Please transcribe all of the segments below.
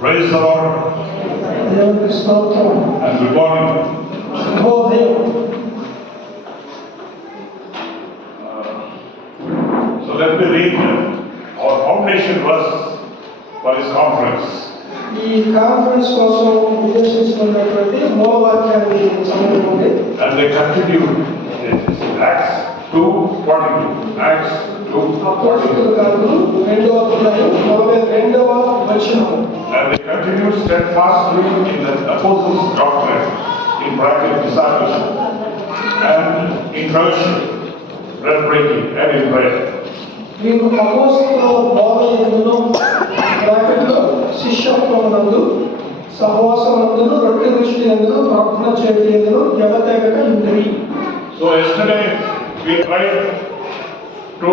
Praise the Lord దేవునికి స్తోత్రం. and good morning. శుభోదయం. So let me read our foundation verse for this conference. ఈ conference కోసం ఉద్దేశించుకున్నటువంటి మూలవాక్యాన్ని చదువుకోండి. And they continue in Acts 2:42. Acts 2:42. అపోస్తలుల కార్యములు 2వ అధ్యాయం 42వ వచనం. And they continue steadfastly in the apostles' doctrine, in bracket discipleship, and in fellowship, bread breaking, and in prayer. వీరు అపోస్తలుల బోధనయందును బ్రాకెట్లో శిష్యత్వమునందు సహవాసమందును రొట్టె దృష్టి యందును ప్రార్థన చేయటయందును ఎడతెగక ఉండిరి. So yesterday we tried to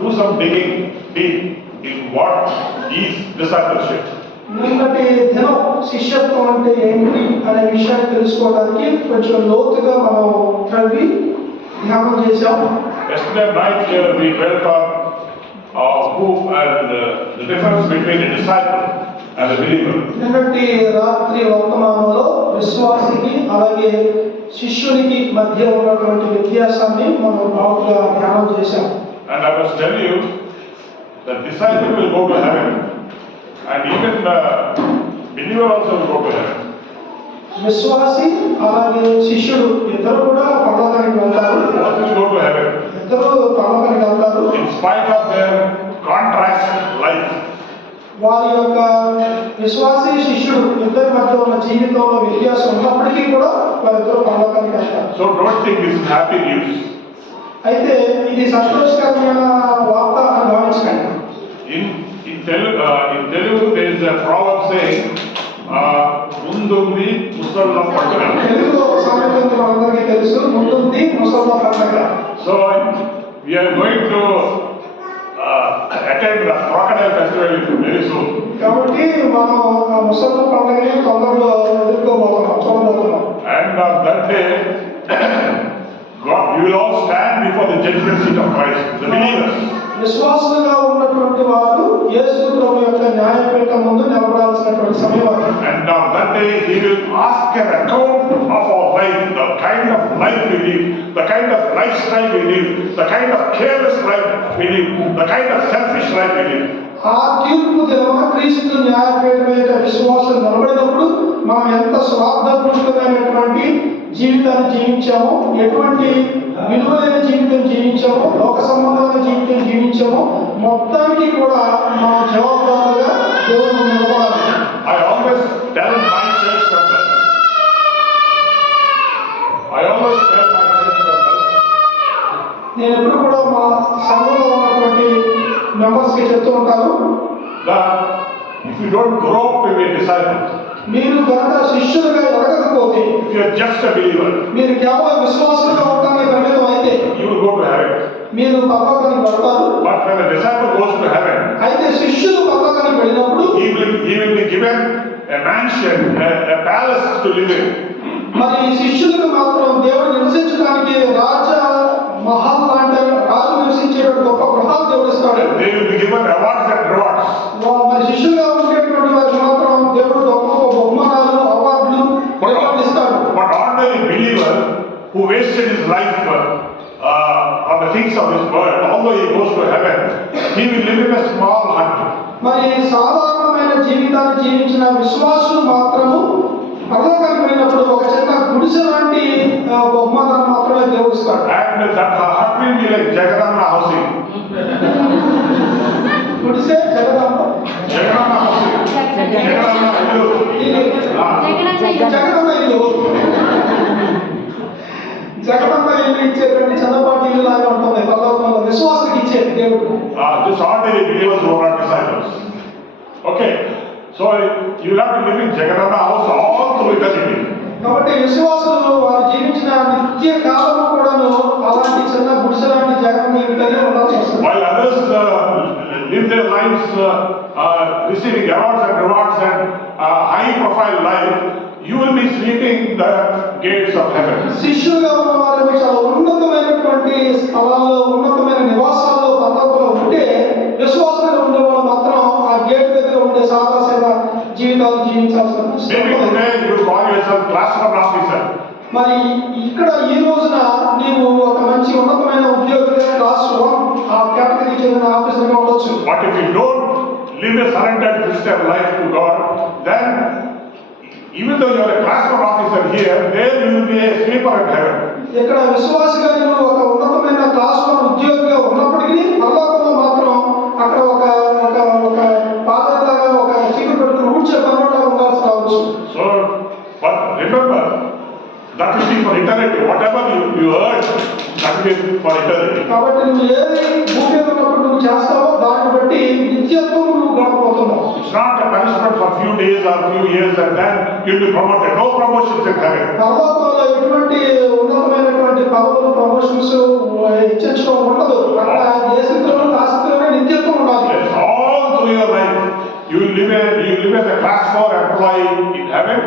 do some digging deep in what is discipleship. నిన్నటి దినం శిష్యత్వం అంటే ఏంటి అనే విషయాన్ని తెలుసుకోవడానికి కొంచెం లోతుగా మనం త్రవ్వి ధ్యానం చేశాం. Yesterday night we dwelt on who and the difference between a disciple and a believer. నిన్నటి రాత్రి వర్తమానంలో విశ్వాసికి అలాగే శిష్యునికి మధ్య ఉన్నటువంటి వ్యత్యాసాన్ని మనం బాగా ధ్యానం చేశాం. And I must tell you, the disciple will go to heaven, and even the believer also will go to heaven. విశ్వాసి అలాగే శిష్యుడు ఇద్దరు కూడా పరలోకానికి వెళ్తారు. Both will go to heaven. ఇద్దరు పరలోకానికి వెళ్తారు. In spite of their contrast life. వారి యొక్క విశ్వాసి శిష్యుడు ఇద్దరి మధ్య ఉన్న జీవితంలో వ్యత్యాసం ఉన్నప్పటికీ కూడా వారిద్దరు పరలోకానికి వెళ్తారు. So don't think this is happy news. అయితే ఇది సంతోషకరమైన వార్త అని భావించకండి. In Telugu there is a proverb saying, ముందుంది ముసళ్ళ పండుగ. తెలుగులో ఒక సామెత ఉంది, మనందరికీ తెలుసు, ముందుంది ముసళ్ళ పండుగ. So we are going to attend the crocodile festival very soon. కాబట్టి మనం ఆ ముసళ్ళ పండుగని తొందరలో ఎదుర్కోబోతున్నాం, చూడబోతున్నాం. And on that day, God, you will all stand before the judgment seat of Christ, the believers. విశ్వాసులుగా ఉన్నటువంటి వారు యేసు ప్రభు యొక్క న్యాయపీఠం ముందు నిలబడాల్సినటువంటి సమయం అది. And on that day, He will ask an account of our life, the kind of life we live, the kind of lifestyle we live, the kind of careless life we live, the kind of selfish life we live. ఆ తీర్పు దినమున క్రీస్తు న్యాయపీఠం మీద విశ్వాసం నిలబడినప్పుడు మనం ఎంత స్వార్థపూరితమైనటువంటి జీవితాన్ని జీవించామో, ఎటువంటి విలువైన జీవితం జీవించామో, లోక సంబంధమైన జీవితం జీవించామో, మొత్తానికి కూడా మన జవాబుదారులుగా దేవుడు నిలబడాలి. I always tell my church members, నేను ఎప్పుడు కూడా మా సంఘంలో ఉన్నటువంటి మెంబర్స్కి చెప్తూ ఉంటాను, that if you don't grow up to be a disciple, మీరు కనుక శిష్యులుగా ఎదగకపోతే, if you are just a believer, మీరు కేవలం విశ్వాసంగా ఉండడానికి పరిమితం అయితే you will go to heaven. మీరు పరలోకానికి వెళ్తారు. But when a disciple goes to heaven, అయితే శిష్యులు పరలోకానికి వెళ్ళినప్పుడు he will be given a mansion, a palace to live in. మరి శిష్యులకు మాత్రం దేవుడు నివసించడానికి రాజ మహల్ లాంటి రాజు నివసించేటువంటి గొప్ప గృహాలు దేవుడు ఇస్తాడు. They will be given awards and rewards. మరి శిష్యులుగా ఉండేటువంటి వారికి మాత్రం దేవుడు గొప్ప గొప్ప బహుమానాలు, అవార్డులు ఇస్తాడు. But ordinary believer who wasted his life on the things of this world, although he goes to heaven, he will live in a small hut. మరి సాధారణమైన జీవితాన్ని జీవించిన విశ్వాసులు మాత్రము పరలోకానికి వెళ్ళినప్పుడు ఒక చిన్న గుడిసె లాంటి బహుమానాన్ని మాత్రమే దేవుడు ఇస్తాడు. And that hut will be like Jagannath housing. గుడిసె Jagadamma Jagannath housing. Jagannath illu. Jagadamma ఇల్లు. జగదమ్మ ఇల్లు ఇచ్చేటువంటి చిన్నపాటి ఇల్లు లాగా ఉంటుంది పరలోకంలో విశ్వాసులకు ఇచ్చేది దేవుడు. This ordinary believers who are not disciples. Okay, so you will have to live in Jagannath house all through eternity. కాబట్టి విశ్వాసులు వారు జీవించిన నిత్య కాలము కూడాను అలాంటి చిన్న గుడిసె లాంటి జగదమ్మ ఇంట్లోనే ఉండాల్సి వస్తుంది. While others live their lives receiving awards and rewards and high profile life, you will be sleeping the gates of heaven. శిష్యులుగా ఉన్న వారు చాలా ఉన్నతమైనటువంటి స్థలాల్లో, ఉన్నతమైన నివాసాల్లో పరలోకంలో ఉంటే, విశ్వాసంగా ఉండే వాళ్ళు మాత్రం ఆ గేట్ దగ్గర ఉండే సాదా మరి ఇక్కడ ఈ రోజున నీవు ఒక మంచి ఉన్నతమైన ఉద్యోగిగా క్లాస్ 1 ఆ కేటగిరీ చెందిన ఆఫీసర్గా ఉండొచ్చు. But if you don't live a surrendered Christian life to God, then even though you are a class 1 officer here, there you will be a sweeper in heaven. ఇక్కడ విశ్వాసిగా నువ్వు ఒక ఉన్నతమైన క్లాస్ 1 ఉద్యోగిగా ఉన్నప్పటికీ పరలోకంలో మాత్రం అక్కడ ఒక ఒక ఒక పాదలాగా ఒక చీకటి పెట్టుకుని ఊడ్చే పనులాగా ఉండాల్సి రావచ్చు. So, but remember, that will be for eternity. Whatever you earn, that will be for eternity. కాబట్టి నువ్వు ఏది భూమి మీద ఉన్నప్పుడు నువ్వు చేస్తావో దాన్ని బట్టి నిత్యత్వం నువ్వు గడపబోతున్నావు. It's not a punishment for few days or few years and then you'll be promoted. No promotions in heaven. పరలోకంలో ఎటువంటి ఉన్నతమైనటువంటి పదవులు ప్రమోషన్స్ హెచ్చించడం ఉండదు. అక్కడ ఏ స్థితిలోనూ ఆ స్థితిలోనే నిత్యత్వం ఉండాలి. Yes, all through your life, you will live as a class 4 employee in heaven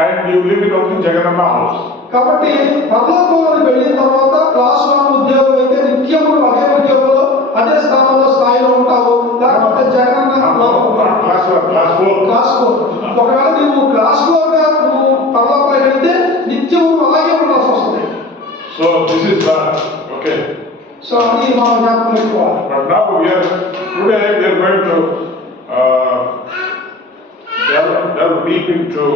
and you live in only Jagannatha house. కాబట్టి పరలోకంలోకి వెళ్ళిన తర్వాత క్లాస్ 1 ఉద్యోగం అయితే నిత్యము అదే ఉద్యోగంలో అదే స్థాయిలో ఉంటావు. లేకపోతే జగనన్న క్లాస్ 4 ఒకవేళ నువ్వు క్లాస్ 4 గా నువ్వు పరలోకంలోకి వెళ్తే నిత్యము అలాగే ఉండాల్సి వస్తుంది. So this is okay. So అది మనం జ్ఞాపకం పెట్టుకోవాలి. But now today we are going to delve deep into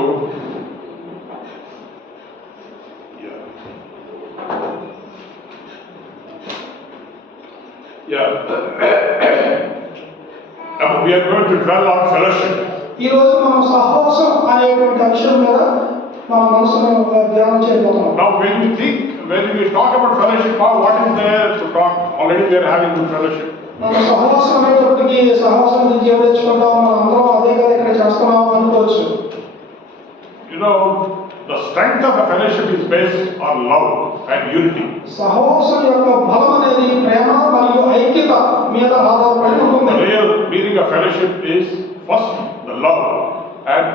we are going to dwell on fellowship. ఈ రోజు మనం సహవాసం అనేటువంటి అంశం మీద మన మనసును ధ్యానం చేయబోతున్నాం. Now when we talk about fellowship, what is there to talk? Already we are having good fellowship. మనం సహవాసం అనేటప్పటికి సహవాసం నుంచి ఏం తెచ్చుకుంటాం, మనం అందరం అదే కదా ఇక్కడ చేస్తున్నాం అనుకోవచ్చు. You know, the strength of the fellowship is based on love and unity. సహవాసం యొక్క బలం అనేది ప్రేమ మరియు ఐక్యత మీద ఆధారపడి ఉంటుంది. The real meaning of fellowship is first the love and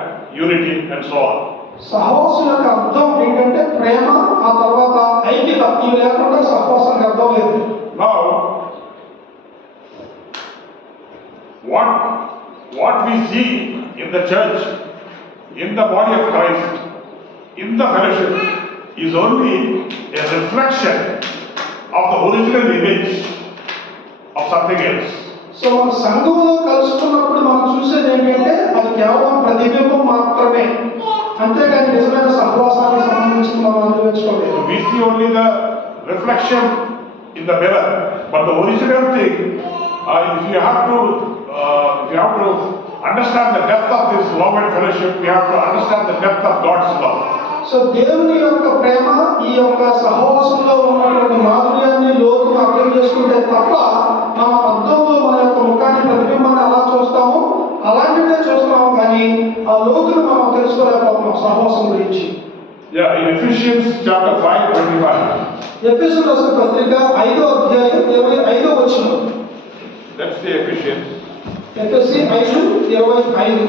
unity and so on. సహవాసం యొక్క అర్థం ఏంటంటే ప్రేమ, ఆ తర్వాత ఐక్యత. ఇవి లేకుండా సహవాసానికి అర్థం లేదు. Now, what we see in the church, in the body of Christ, in the fellowship, is only a reflection of the original image of something else. So మన సంఘంలో కలుసుకున్నప్పుడు మనం చూసేది ఏంటంటే అది కేవలం ప్రతిబింబం మాత్రమే, అంతేగాని నిజమైన సహవాసానికి సంబంధించి మనం అనుభవించుకోలేదు. We see only the reflection in the mirror, but the original thing, if you have to understand the depth of this love and fellowship, we have to understand the depth of God's love. So దేవుని యొక్క ప్రేమ, ఈ యొక్క సహవాసంలో ఉన్నటువంటి మాధుర్యాన్ని, లోతును అర్థం చేసుకుంటే తప్ప మన అర్థంలో మన యొక్క ముఖాన్ని, ప్రతిబింబాన్ని ఎలా చూస్తామో అలాంటిదే చూస్తాము, కానీ ఆ లోతును మనం తెలుసుకోలేకపోతున్నాం సహవాసం గురించి. In Ephesians chapter 5:25. ఎఫెసీయులకు రాసిన పత్రిక 5వ అధ్యాయం 25వ వచనం. That's the Ephesians. ఎఫెసీ 5:25.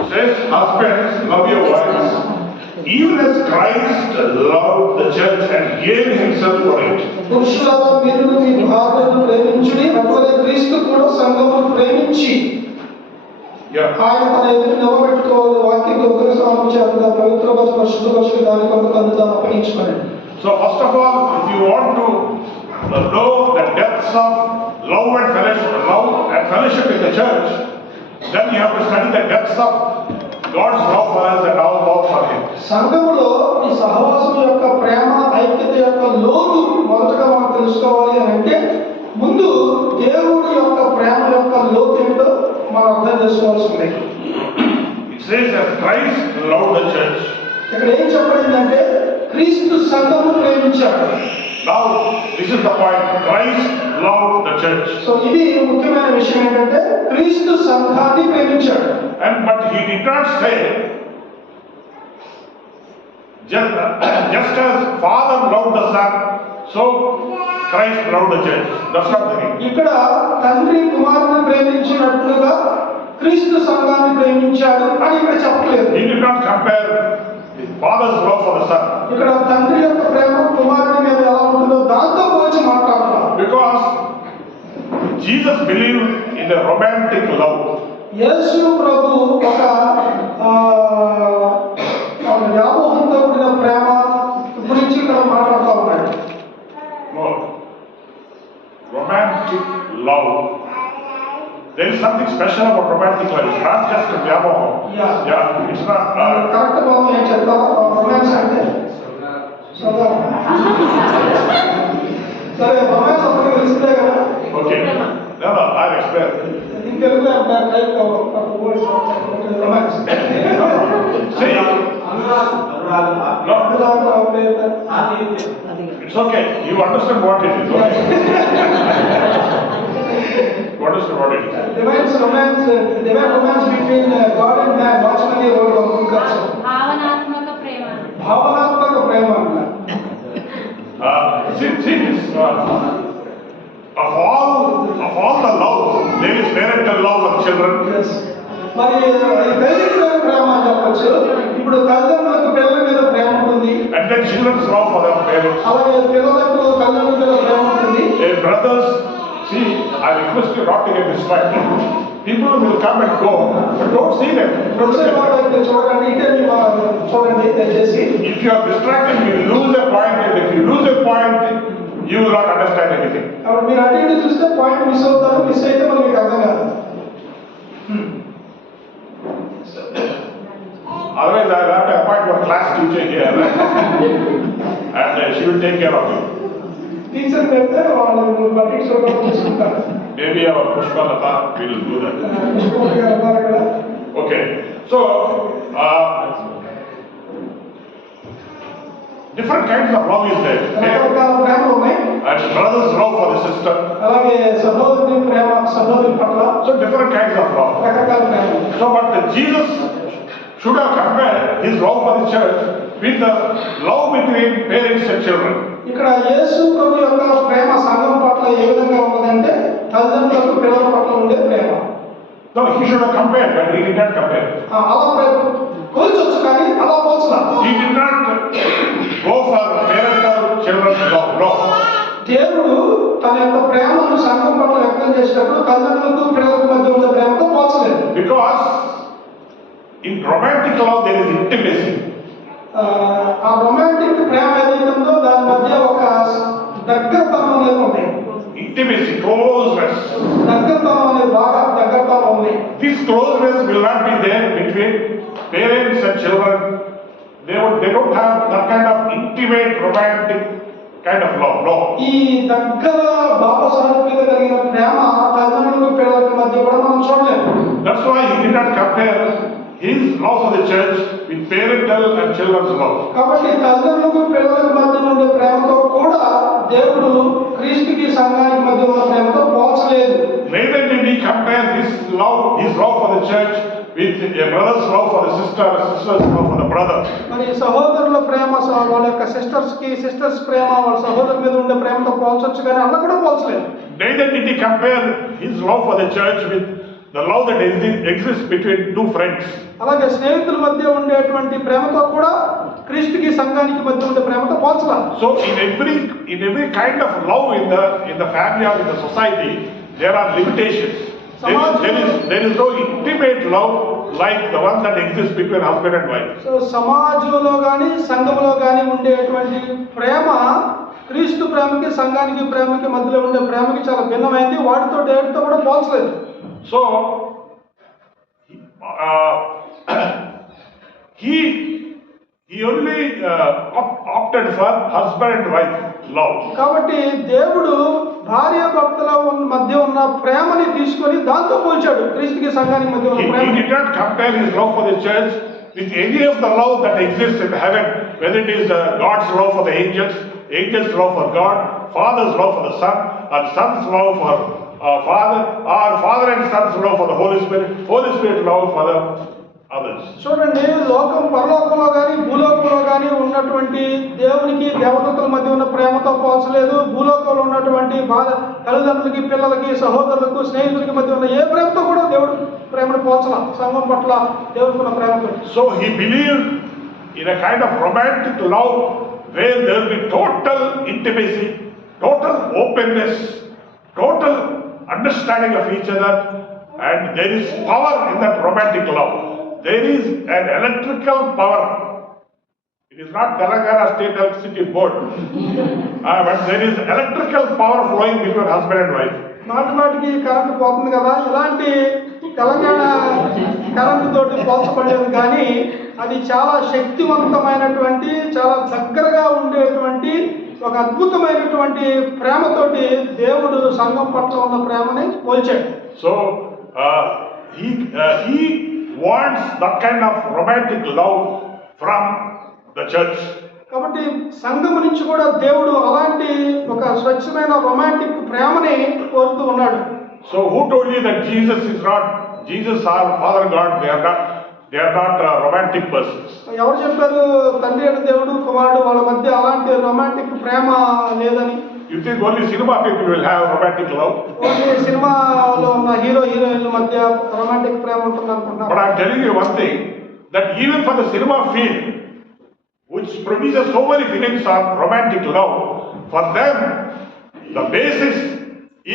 It says, husbands, love your wives, even as Christ loved the church and gave himself for it. పురుషులారా మీరు మీ భార్యను ప్రేమించుడి, అటువలే క్రీస్తు కూడా సంఘమును ప్రేమించి ఆయన తన ఎదురు నిలబెట్టుకోవాలి. వాక్యం ఉపదేశించారు, పవిత్రపరచు, పరిశుద్ధపరచు, దాని కొరకు తను తాను అప్పగించుకోండి. So first of all, if you want to know the depths of love and fellowship in the church, then you have to study the depths of God's love for us and our love for Him. సంఘములో ఈ సహవాసం యొక్క ప్రేమ, ఐక్యత యొక్క లోతు మొదటగా మనం తెలుసుకోవాలి అని అంటే ముందు దేవుడి యొక్క ప్రేమ యొక్క లోతు ఏంటో మనం అర్థం చేసుకోవాల్సి ఉంది. It says that Christ loved the church. ఇక్కడ ఏం చెప్పబడిందంటే క్రీస్తు సంఘమును ప్రేమించాడు. Now this is the point. Christ loved the church. So ఇది ముఖ్యమైన విషయం ఏంటంటే క్రీస్తు సంఘాన్ని ప్రేమించాడు. But he did not say just as Father loved the Son, so Christ loved the church. That's not the thing. ఇక్కడ తండ్రి కుమారుని ప్రేమించినట్లుగా క్రీస్తు సంఘాన్ని ప్రేమించాడు అని ఇక్కడ చెప్పలేదు. He did not compare the Father's love for the Son. ఇక్కడ తండ్రి యొక్క ప్రేమ కుమారుని మీద ఎలా ఉంటుందో దాంతో పోల్చి మాట్లాడుతున్నారు. Because Jesus believed in a romantic love. యేసు ప్రభు ఒక వ్యామోహంతో కూడిన ప్రేమ గురించి ఇక్కడ మాట్లాడుతూ ఉన్నాడు. No. Romantic love. There is something special about romantic love. It's not just a vyamoham. Yeah. It's not. Correct బాబు నేను చెప్తాను. రొమాన్స్ అంటే సరే రొమాన్స్ అందరికీ తెలిసిందే కదా. Okay. No, I'll explain. In Telugu I am trying to word romance. See. No. It's It's okay. You understand what it is. Okay. You understand what it is. Divine romance between God and man. Watchmani wrote a book also. భావనాత్మక ప్రేమ. భావనాత్మక ప్రేమ అన్న. See this. Of all the love, there is parental love for children. Yes. మరి తల్లిదండ్రుల ప్రేమ అని చెప్పచ్చు. ఇప్పుడు తల్లిదండ్రులకు పిల్లల మీద ప్రేమ ఉంటుంది. And then children's love for their parents. అలాగే పిల్లలకు తల్లిదండ్రుల మీద ప్రేమ ఉంటుంది. Hey brothers, see, I request you not to get distracted. People will come and go, but don't see them. చూడండి ఇంటర్వ్యూ చూడండి దయచేసి. If you are distracted, you lose a point, and if you lose a point, you will not understand anything. అప్పుడు మీరు అటు ఇటు చూస్తే point miss అవుతారు. Miss అయితే మనకి మీకు అర్థం కాదు. Otherwise, I will have to appoint one class teacher here, right? And she will take care of you. Teacher పెడితే వాళ్ళు పట్టించుకోవడం చూసుకుంటారు. Maybe our Pushpalata will do that. పుష్పవతి గారు ఉన్నారు ఇక్కడ. Okay, so different kinds of love is there. రకరకాల ప్రేమలు ఉన్నాయి. And brothers love for the sister. అలాగే సహోదరుని ప్రేమ సహోదరుని పట్ల So different kinds of love. రకరకాల ప్రేమ. So but Jesus should have compared his love for the church with the love between parents and children. ఇక్కడ యేసు ప్రభు యొక్క ప్రేమ సంఘం పట్ల ఏ విధంగా ఉన్నదంటే తల్లిదండ్రులకు పిల్లల పట్ల ఉండే ప్రేమ. No, he should have compared, but he did not compare. అలా పోల్చొచ్చు కానీ అలా పోల్చలా. He did not go for parental children's love. No. దేవుడు తన యొక్క ప్రేమను సంఘం పట్ల వ్యక్తం చేసినప్పుడు తల్లిదండ్రులకు పిల్లలకు మధ్య ఉన్న ప్రేమతో పోల్చలేదు. Because in romantic love there is intimacy. ఆ రొమాంటిక్ ప్రేమ ఏదైతే ఉందో దాని మధ్య ఒక దగ్గరతనం అనేది ఉంది. Intimacy, closeness. దగ్గరతనం అనేది బాగా దగ్గరతనం ఉంది. This closeness will not be there between parents and children. They don't have that kind of intimate, romantic kind of love. No. ఈ దగ్గర భావసారూప్యత కలిగిన ప్రేమ తల్లిదండ్రులకు పిల్లలకు మధ్య కూడా మనం చూడలేము. That's why he did not compare his love for the church with parental and children's love. కాబట్టి తల్లిదండ్రులకు పిల్లలకు మధ్య ఉండే ప్రేమతో కూడా దేవుడు క్రీస్తుకి సంఘానికి మధ్య ఉన్న ప్రేమతో పోల్చలేదు. Neither did he compare his love for the church with a brother's love for the sister, a sister's love for the brother. మరి సహోదరుల ప్రేమ వాళ్ళ యొక్క సిస్టర్స్ ప్రేమ వాళ్ళ సహోదరుల మీద ఉండే ప్రేమతో పోల్చొచ్చు కానీ అలా కూడా పోల్చలేదు. Neither did he compare his love for the church with the love that exists between two friends. అలాగే స్నేహితుల మధ్య ఉండేటువంటి ప్రేమతో కూడా క్రీస్తుకి సంఘానికి మధ్య ఉండే ప్రేమతో పోల్చలేదు. So in every kind of love in the family or in the society, there are limitations. There is no intimate love like the one that exists between husband and wife. So సమాజంలో కానీ సంఘంలో కానీ ఉండేటువంటి ప్రేమ క్రీస్తు ప్రేమకి సంఘానికి ప్రేమకి మధ్యలో ఉండే ప్రేమకి చాలా భిన్నమైంది. వాటితో డేట్తో కూడా పోల్చలేదు. So he only opted for husband and wife love. కాబట్టి దేవుడు భార్య భర్తల మధ్య ఉన్న ప్రేమని తీసుకొని దాంతో పోల్చాడు క్రీస్తుకి సంఘానికి మధ్య ఉన్న ప్రేమ. He did not compare his love for the church with any of the love that exists in heaven, whether it is God's love for the angels love for God, Father's love for the Son, or Son's love for Father, or Father and Son's love for the Holy Spirit love for the others. చూడండి, పరలోకంలో కానీ భూలోకంలో కానీ ఉన్నటువంటి దేవునికి దేవదూతల మధ్య ఉన్న ప్రేమతో పోల్చలేదు. భూలోకంలో ఉన్నటువంటి తల్లిదండ్రులకి పిల్లలకి సహోదరులకు స్నేహితులకి మధ్య ఉన్న ఏ ప్రేమతో కూడా దేవుడు ప్రేమను పోల్చలా. సంఘం పట్ల దేవుడికి ఉన్న ప్రేమతో. So he believed in a kind of romantic love where there will be total intimacy, total openness, total understanding of each other, And there is power in that romantic love. There is an electrical power. It is not Telangana State Electricity Board. But there is electrical power flowing between husband and wife. మాటి మాటికి current పోతుంది కదా, ఇలాంటి Telangana current తోటి పోల్చబడలేదు, కానీ అది చాలా శక్తివంతమైనటువంటి, చాలా దగ్గరగా ఉండేటువంటి ఒక అద్భుతమైనటువంటి ప్రేమతోటి దేవుడు సంఘం పట్ల ఉన్న ప్రేమని పోల్చాడు. So he wants that kind of romantic love from the church. కాబట్టి సంఘం నుంచి కూడా దేవుడు అలాంటి ఒక స్వచ్ఛమైన రొమాంటిక్ ప్రేమని కోరుతూ ఉన్నాడు. So who told you that Jesus or Father God, they are not romantic persons? ఎవరు చెప్పారు తండ్రి అయిన దేవుడు కుమారుడు వాళ్ళ మధ్య అలాంటి రొమాంటిక్ ప్రేమ లేదని? You think only cinema people will have romantic love? Only సినిమాలో ఉన్న హీరోయిన్ల మధ్య రొమాంటిక్ ప్రేమ ఉంటుంది అనుకుంటున్నారు. But I'm telling you one thing, that even for the cinema field, which produces so many films on romantic love, for them the basis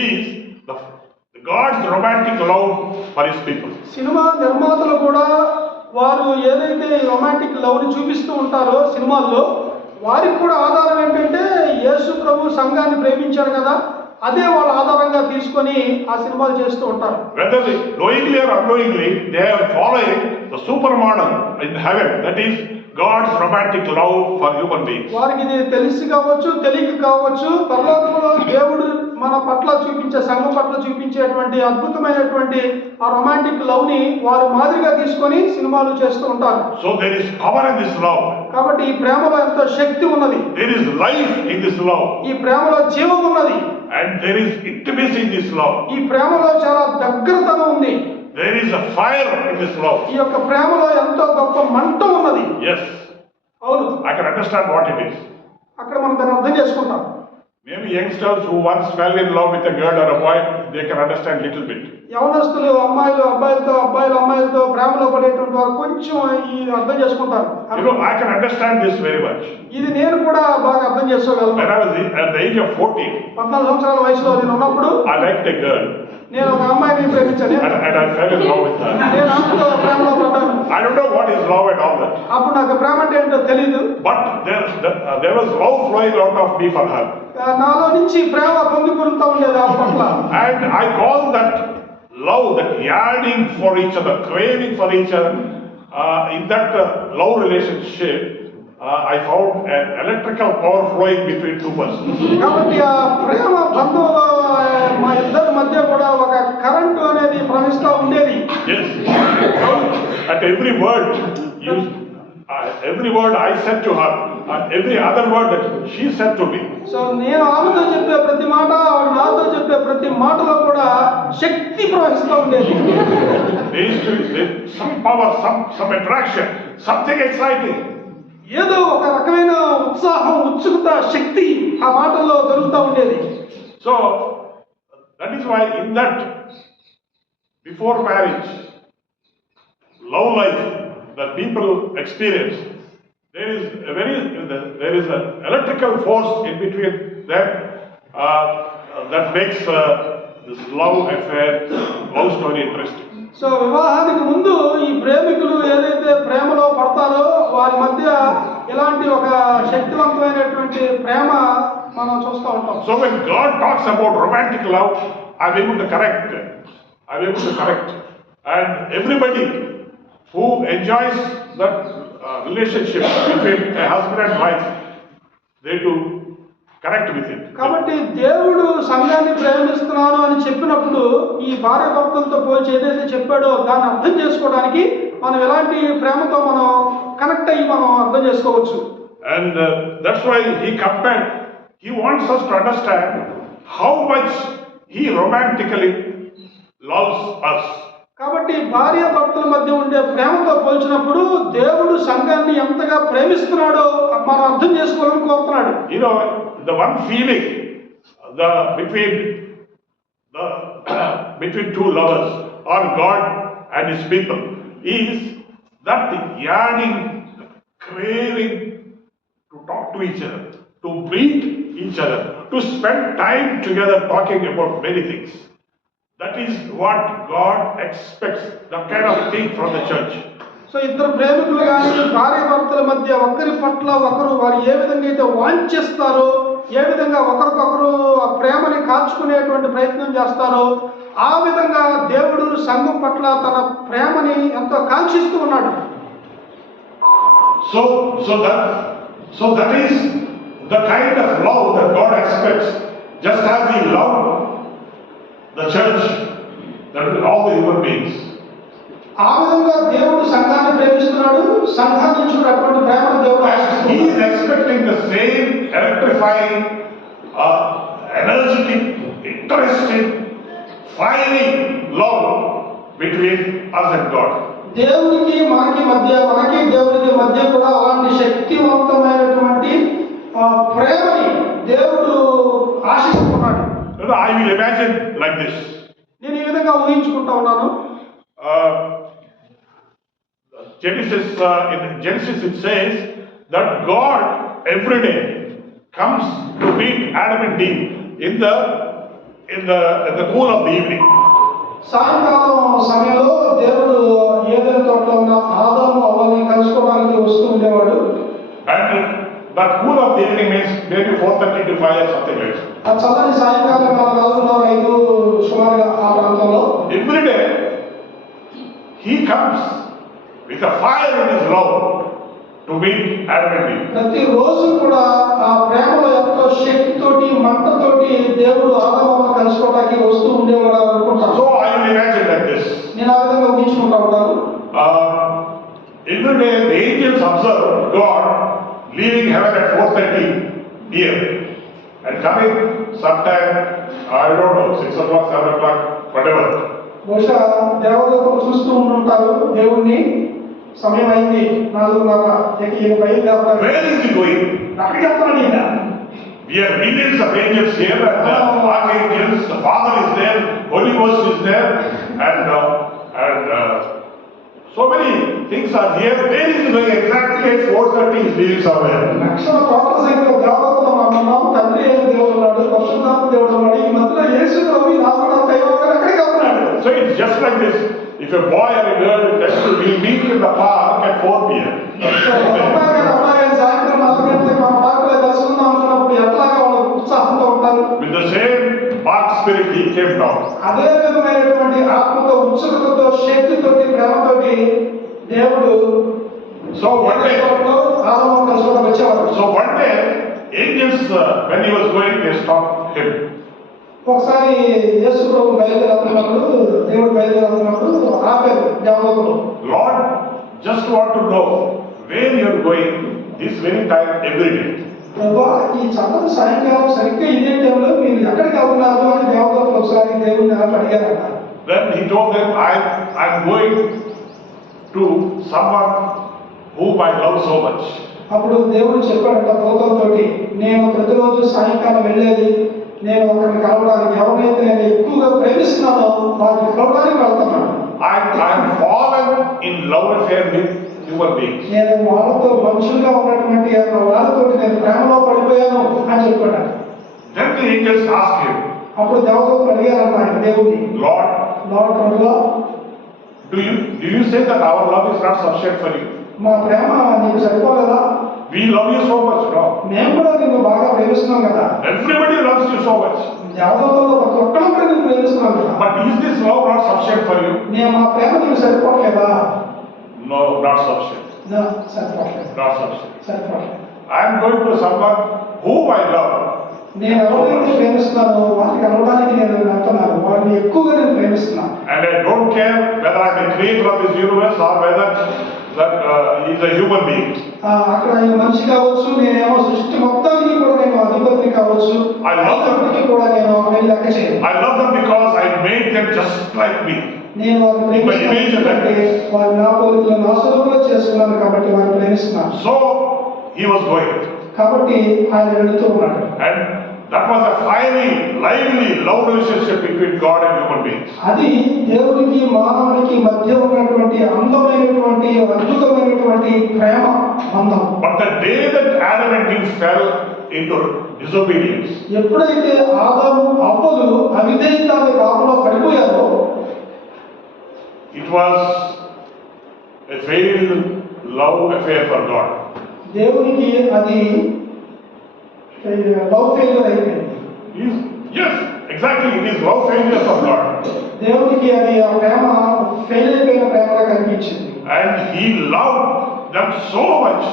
is the God's romantic love for His people. Cinema నిర్మాతలు కూడా వారు ఏదైతే romantic లవ్ని చూపిస్తూ ఉంటారో సినిమాల్లో, వారికి కూడా ఆధారం ఏంటంటే యేసు ప్రభు సంఘాన్ని ప్రేమించాడు కదా, అదే వాళ్ళ ఆధారంగా తీసుకొని ఆ సినిమాలు చేస్తూ ఉంటారు. Whether they knowingly or unknowingly, they are following the supermodel in heaven, that is God's romantic love for human beings. వారికి ఇది తెలిసి కావచ్చు, తెలియక కావచ్చు, పరలోకంలో దేవుడు మన పట్ల చూపించే, సంఘం పట్ల చూపించేటువంటి అద్భుతమైనటువంటి ఆ రొమాంటిక్ లవ్ ని వారు మాదిరిగా తీసుకొని సినిమాలు చేస్తూ ఉంటారు. So there is power in this love. కాబట్టి ఈ ప్రేమలో ఎంతో శక్తి ఉన్నది. There is life in this love. ఈ ప్రేమలో జీవం ఉన్నది. And there is intimacy in this love. ఈ ప్రేమలో చాలా దగ్గరతనం ఉంది. There is a fire in this love. ఈ యొక్క ప్రేమలో ఎంతో గొప్ప మంట ఉన్నది. Yes. అవును, I can understand what it is. అక్కడ మనం దాన్ని అర్థం చేసుకుంటాం. Maybe youngsters who once fell in love with a girl or a boy, they can understand little bit. యవనస్తులు అమ్మాయిలు అబ్బాయిలతో, అబ్బాయిలు అమ్మాయిలతో ప్రేమలో పడేటువంటి వారు కొంచెం ఈ అర్థం చేసుకుంటారు. You know, I can understand this very much. ఇది నేను కూడా బాగా అర్థం చేసుకోగలను. When I was at the age of 14, 14 సంవత్సరాల వయసులో నేను ఉన్నప్పుడు I liked a girl నేను ఒక అమ్మాయిని ప్రేమించాను. and I fell in love with her. నేను ఆమెతో ప్రేమలో పడ్డాను. I don't know what is love and all that. అప్పుడు నాకు ప్రేమ అంటే ఏంటో తెలీదు. But there was love flowing out of me for her. నాలో నుంచి ప్రేమ పొంగి పొరులుతూ ఉండేది ఆమె పట్ల. And I call that love, that yearning for each other, craving for each other. In that love relationship, I found an electrical power flowing between two persons. కాబట్టి ఆ ప్రేమ బంధంలో మా ఇద్దరి మధ్య కూడా ఒక కరెంటు అనేది ప్రవహిస్తూ ఉండేది. Yes. At every word I said to her, every other word that she said to me. So నేను ఆమెతో చెప్పే ప్రతి మాట, ఆవిడ నాతో చెప్పే ప్రతి మాటలో కూడా శక్తి ప్రవహిస్తూ ఉండేది. There used to be some power, some attraction, something exciting. ఏదో ఒక రకమైన ఉత్సాహం, ఉత్సుకత, శక్తి ఆ మాటల్లో దొరుకుతూ ఉండేది. So that is why in that before marriage love life that people experience, there is an electrical force in between them that makes this love affair, love story interesting. So వివాహానికి ముందు ఈ ప్రేమికులు ఏదైతే ప్రేమలో పడతారో వారి మధ్య ఇలాంటి ఒక శక్తివంతమైనటువంటి ప్రేమ మనం చూస్తూ ఉంటాం. So when God talks about romantic love, I'm able to correct. And everybody who enjoys that relationship between a husband and wife, they do correct with it. కాబట్టి దేవుడు సంఘాన్ని ప్రేమిస్తున్నాను అని చెప్పినప్పుడు ఈ భార్య భర్తలతో పోల్చి ఏదైతే చెప్పాడో దాన్ని అర్థం చేసుకోవడానికి మనం ఎలాంటి ప్రేమతో మనం కనెక్ట్ అయ్యి మనం అర్థం చేసుకోవచ్చు. And that's why he wants us to understand how much he romantically loves us. కాబట్టి భార్య భర్తల మధ్య ఉండే ప్రేమతో పోల్చినప్పుడు దేవుడు సంఘాన్ని ఎంతగా ప్రేమిస్తున్నాడో మనం అర్థం చేసుకోవాలని కోరుతున్నాడు. You know, the one feeling between two lovers or God and His people is that yearning, craving to talk to each other, to meet each other, to spend time together talking about many things. That is what God expects, that kind of thing from the church. So ఇద్దరు ప్రేమికులు కానీ భార్య భర్తల మధ్య ఒకరి పట్ల ఒకరు వారు ఏ విధంగా అయితే వాంఛిస్తారో, ఏ విధంగా ఒకరికొకరు ఆ ప్రేమని కాల్చుకునేటువంటి ప్రయత్నం చేస్తారో, ఆ విధంగా దేవుడు సంఘం పట్ల తన ప్రేమని ఎంతో కాంక్షిస్తూ ఉన్నాడు. So that is the kind of love that God expects, just as He loved the church, that is all the human beings. ఆ విధంగా దేవుడు సంఘాన్ని ప్రేమిస్తున్నాడు. సంఘాన్ని నుంచి కూడా అటువంటి ప్రేమను దేవుడు He ఆశిస్తున్నాడు. is expecting the same electrifying, energetic, interesting, fiery love between us and God. దేవునికి మనకి మధ్య, మనకి దేవునికి మధ్య కూడా అలాంటి శక్తివంతమైనటువంటి ప్రేమని దేవుడు ఆశిస్తున్నాడు. I will imagine like this. నేను ఈ విధంగా ఊహించుకుంటా ఉన్నాను. In Genesis it says that God every day comes to meet Adam and Eve in the cool of the evening. సాయంకాలం సమయంలో దేవుడు ఏదైనా తోటలో ఉన్న ఆదాము అవ్వని కలుసుకోవడానికి వస్తూ ఉండేవాడు. And that cool of the evening means maybe 4:30 to 5 or something like that. ఆ చల్లని సాయంకాలం 4:30 సుమారుగా ఆ ప్రాంతంలో Every day he comes with a fire in his love to meet Adam and Eve. ప్రతి రోజు కూడా ఆ ప్రేమలో ఎంతో శక్తితోటి మంటతోటి దేవుడు ఆదామును కలుసుకోవడానికి వస్తూ ఉండేవాడు అనుకుంటాను. So I will imagine like this. నేను ఆ విధంగా ఊహించుకుంటా ఉంటాను. Every day the angels observe God leaving heaven at 4:30 p.m. and coming sometime, I don't know, 6 o'clock, 7 o'clock, whatever. బహుశా దేవదూతలు చూస్తూ ఉంటుంటారు దేవుణ్ణి. సమయం అయింది 4:30, ఈయన బయలుదేరుతాడు. Where is he going? అక్కడికి వెళ్తున్నాడు ఈయన. We have millions of angels here, and the archangels, the Father is there, Holy Ghost is there, and so many things are here. Where is he going? Exactly at 4:30 he is leaving somewhere. లక్షల కోట్ల సంఖ్యలో దేవదూతలు మనం ఉన్నాం. తండ్రి అయిన దేవుడు ఉన్నాడు, పరిశుద్ధాత్మ దేవుడు ఉన్నాడు. ఈ మధ్యలో యేసు ప్రభు 4:30 అక్కడికి వెళ్తున్నాడు. So it's just like this. If a boy or a girl tends to be meet in the park at 4 p.m. అబ్బాయి సాయంత్రం 4 గంటలకు మన పార్కులో కలుసుకుందాం అనుకున్నప్పుడు ఎట్లాగా వాళ్ళు ఉత్సాహంతో ఉంటారు. With the same park spirit he came down. అదే విధమైనటువంటి ఆత్మతో, ఉత్సుకతతో, శక్తితోటి, ప్రేమతోటి దేవుడు So one day, ఆదాము కలుసుకోవడానికి వచ్చేవాడు. angels when he was going, they stopped him. ఒకసారి యేసు ప్రభు బయలుదేరుతున్నప్పుడు, దేవుడు బయలుదేరుతున్నప్పుడు ఆపారు దేవదూతలు. Lord, just want to know where you are going this very time every day. ప్రభువా, ఈ చక్కని సాయంకాలం సరిగ్గా ఇదే టైంలో మీరు ఎక్కడికి వెళ్తున్నారు అని దేవదూతలు ఒకసారి దేవుడిని అడిగారట. Then he told them, I'm going to someone whom I love so much. అప్పుడు దేవుడు చెప్పాడట దూతలతోటి, నేను ప్రతిరోజు సాయంకాలం వెళ్ళేది నేను ఒకరిని కలవడానికి, ఎవరైతే నేను ఎక్కువగా ప్రేమిస్తున్నానో వారిని కలవడానికి వెళ్తున్నాను. I'm fallen in love affair with human beings. నేను వాళ్ళతో మనుషులుగా ఉన్నటువంటి వాళ్ళతోటి నేను ప్రేమలో పడిపోయాను అని చెప్పాడు. Then the angels asked him, అప్పుడు దేవదూతలు అడిగారన్న ఆయన దేవుడిని, Lord, ప్రభువా, do you say that our love is not sufficient for you? మా ప్రేమ నీకు సరిపోలేదా? We love you so much, no? మేము కూడా నిన్ను బాగా ప్రేమిస్తున్నాం కదా. Everybody loves you so much. దేవదూతల్లో ప్రతి ఒక్కరు కూడా నిన్ను ప్రేమిస్తున్నాం కదా. But is this love not sufficient for you? మా ప్రేమ నీకు సరిపోవట్లేదా? No, not sufficient. సరిపోవట్లేదు. Not sufficient. సరిపోవట్లేదు. I am going to someone whom I love. నేను ఎవరైతే ప్రేమిస్తున్నానో వారికి అనడానికి నేను వెళ్తున్నాను. వారిని ఎక్కువగా నేను ప్రేమిస్తున్నాను. And I don't care whether I am the creator of this universe or whether that he is a human being. అక్కడ ఆయన మనిషి కావచ్చు, నేనేమో సృష్టి మొత్తానికి కూడా నేను అధిపతిని కావచ్చు. I love them. కూడా నేను లెక్క చేయను. I love them because I made them just like me. నేను వారిని ప్రేమిస్తున్నాను, వారి నా పోలికలో నా స్వరూపంలో చేసుకున్నాను కాబట్టి వారిని ప్రేమిస్తున్నాను. So he was going. కాబట్టి ఆయన వెళుతూ ఉన్నాడు. And that was a fiery, lively love relationship between God and human beings. అది దేవునికి మానవునికి మధ్య ఉన్నటువంటి అందమైనటువంటి అద్భుతమైనటువంటి ప్రేమ బంధం. But the day that Adam and Eve fell, into disobedience, ఎప్పుడైతే ఆదాము అవ్వలు అవిధేయత అనే పాపంలో పడిపోయారో it was a failed love affair for God. దేవునికి అది లవ్ ఫెయిల్యూర్ అయిపోయింది. Yes, exactly, it is love failure for God. దేవునికి అది ఆ ప్రేమ ఫెయిల్ అయిపోయిన ప్రేమగా కనిపించింది. And he loved them so much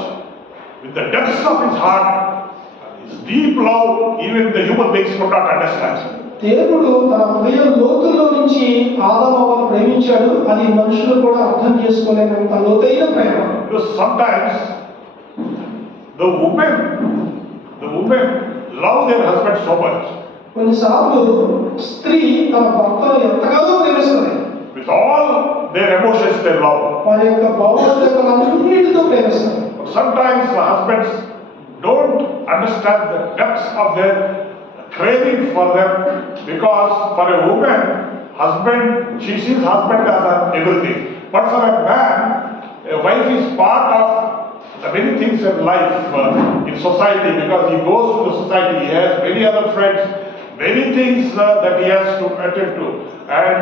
with the depths of his heart, his deep love, even the human beings could not understand. దేవుడు తన హృదయ లోతుల్లో నుంచి ఆదాము అవ్వను ప్రేమించాడు. అది మనుషులు కూడా అర్థం చేసుకోలేనంత లోతైన ప్రేమ. Because sometimes the women love their husband so much. కొన్నిసార్లు స్త్రీ తన భర్తను ఎంతగానో ప్రేమిస్తుంది. With all their emotions they love. వారి యొక్క భావోద్వేగాలన్నిటితో ప్రేమిస్తుంది. Sometimes the husbands don't understand the depths of their craving for them, because for a woman, she sees husband as everything. But for a man, a wife is part of the many things in life, in society, because he goes to the society, he has many other friends, many things that he has to attend to. And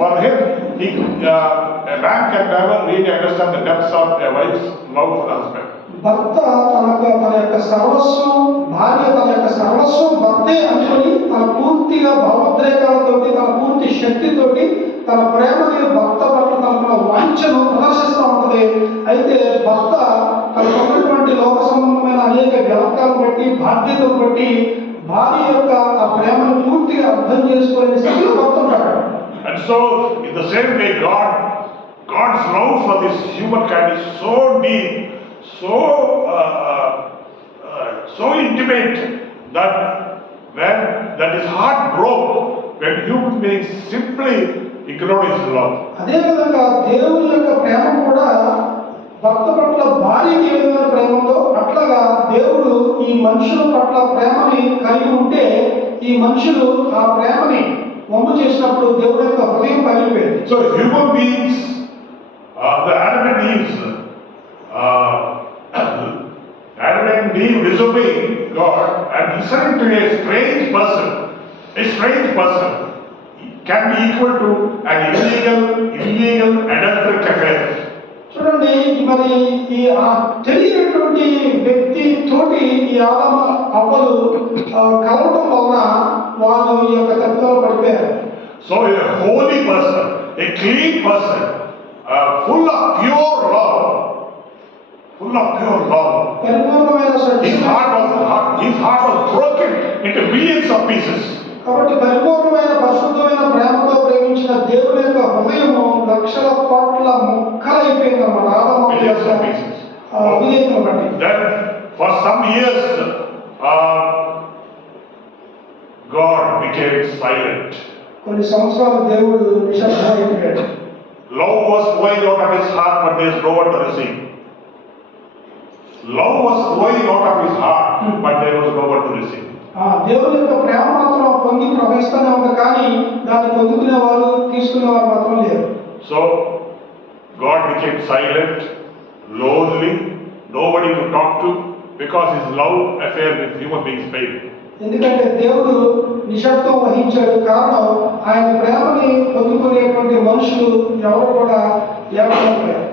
for him, a man can never really understand the depths of a wife's love for the husband. భర్త తన యొక్క సర్వస్వం, భార్య తన యొక్క సర్వస్వం భర్తే అనుకుని తన పూర్తిగా భావోద్రేకాలతోటి, తన పూర్తి శక్తితోటి తన ప్రేమని భర్త పట్ల తన వాంఛను ప్రదర్శిస్తూ ఉంటుంది. అయితే భర్త తనకున్నటువంటి లోక సంబంధమైన అనేక వ్యవహారాలను బట్టి, బాధ్యతలు బట్టి భార్య యొక్క ఆ ప్రేమను పూర్తిగా అర్థం చేసుకోలేని స్థితిలో భర్త ఉంటాడు. And so, in the same way, God's love for this humankind is so deep, so intimate, that his heart broke when human beings simply ignore his love. అదేవిధంగా దేవుని యొక్క ప్రేమ కూడా భర్త పట్ల భార్యకి ఏ విధమైన ప్రేమ ఉందో అట్లాగా దేవుడు ఈ మనుషుల పట్ల ప్రేమని కలిగి ఉంటే ఈ మనుషులు ఆ ప్రేమని వమ్ము చేసినప్పుడు దేవుడి యొక్క హృదయం పగిలిపోయింది. So human beings, the Adam and Eve disobeying God and listening to a strange person can be equal to an illegal adulteric affair. చూడండి, మరి ఈ తెలియనటువంటి వ్యక్తి తోటి ఈ ఆదాము అవ్వలు కలవడం వలన వాళ్ళు ఈ యొక్క తప్పులో పడిపోయారు. So a holy person, a clean person, full of pure love, పరిపూర్ణమైన his heart was broken into millions of pieces. కాబట్టి పరిపూర్ణమైన పరిశుద్ధమైన ప్రేమతో ప్రేమించిన దేవుని యొక్క హృదయము లక్షల కోట్ల ముక్కలైపోయింది అన్నమాట ఆదాము Millions of pieces. అవిధేయతను బట్టి. Then for some years God became silent. కొన్ని సంవత్సరాలు దేవుడు నిశ్శబ్దమైపోయాడు. Love was flowing out of his heart, but there is no one to receive. Love was flowing out of his heart, but there was no one to receive. దేవుని యొక్క ప్రేమ మాత్రం పొంగి ప్రవహిస్తూనే ఉంది, కానీ దాన్ని పొందుకునే వారు తీసుకునే వారు మాత్రం లేరు. So God became silent, lonely, nobody to talk to, because his love affair with human beings failed. ఎందుకంటే దేవుడు నిశ్శబ్దం వహించాడు. కారణం ఆయన ప్రేమని పొందుకునేటువంటి మనుషులు ఎవరు కూడా లేకపోయారు.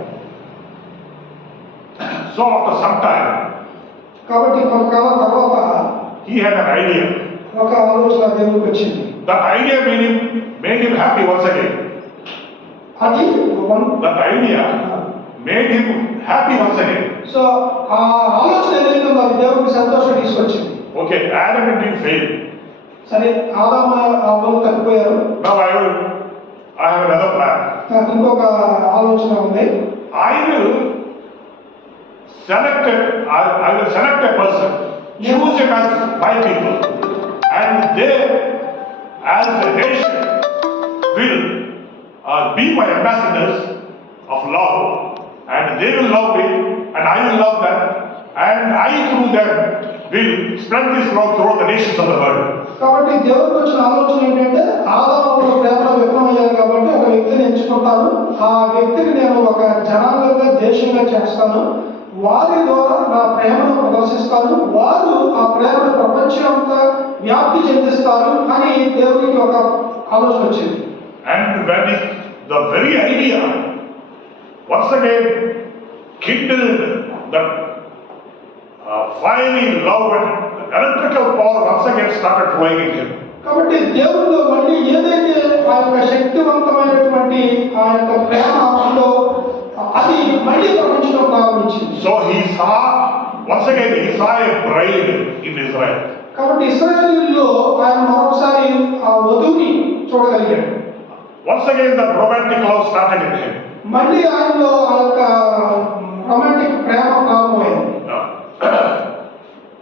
So after some time, కాబట్టి కొంతకాలం తర్వాత he had an idea. ఒక ఆలోచన దేవుడికి వచ్చింది. That idea made him happy once again. అది That idea made him happy once again. So ఆ ఆలోచన ఏదైతే మరి దేవుడికి సంతోషం తీసుకొచ్చింది. Okay, Adam and Eve failed. సరే, ఆదాము అవ్వలు తప్పిపోయారు. Now I have another plan. నాకు ఇంకొక ఆలోచన ఉంది. I will select a person, choose him as my people, and they, as a nation, will be my ambassadors of love, and they will love me, and I will love them, and I through them will spread this love throughout the nations of the world. కాబట్టి దేవుడికి వచ్చిన ఆలోచన ఏంటంటే ఆదాము ప్రేమలో విఫలమయ్యారు కాబట్టి ఒక వ్యక్తిని ఎంచుకుంటాను. ఆ వ్యక్తిని నేను ఒక జనాంగంగా, దేశంగా చేస్తాను. వారి ద్వారా నా ప్రేమను ప్రదర్శిస్తాను, వారు ఆ ప్రేమను ప్రపంచం అంతా వ్యాప్తి చెందిస్తారు అని దేవునికి ఒక ఆలోచన వచ్చింది. And when the very idea once again kindled that fiery love and electrical power once again started flowing in him. కాబట్టి దేవుడు మళ్ళీ ఏదైతే ఆ యొక్క శక్తివంతమైనటువంటి ఆ యొక్క ప్రేమలో అది మళ్ళీ ప్రపంచంలో ప్రారంభించింది. So he saw once again a bride in Israel. కాబట్టి ఇశ్రాయేలులో ఆయన మరొకసారి ఆ వధువుని చూడగలిగాడు. Once again the romantic love started in him. మళ్ళీ ఆయనలో ఆ యొక్క రొమాంటిక్ ప్రేమ ప్రారంభమైంది.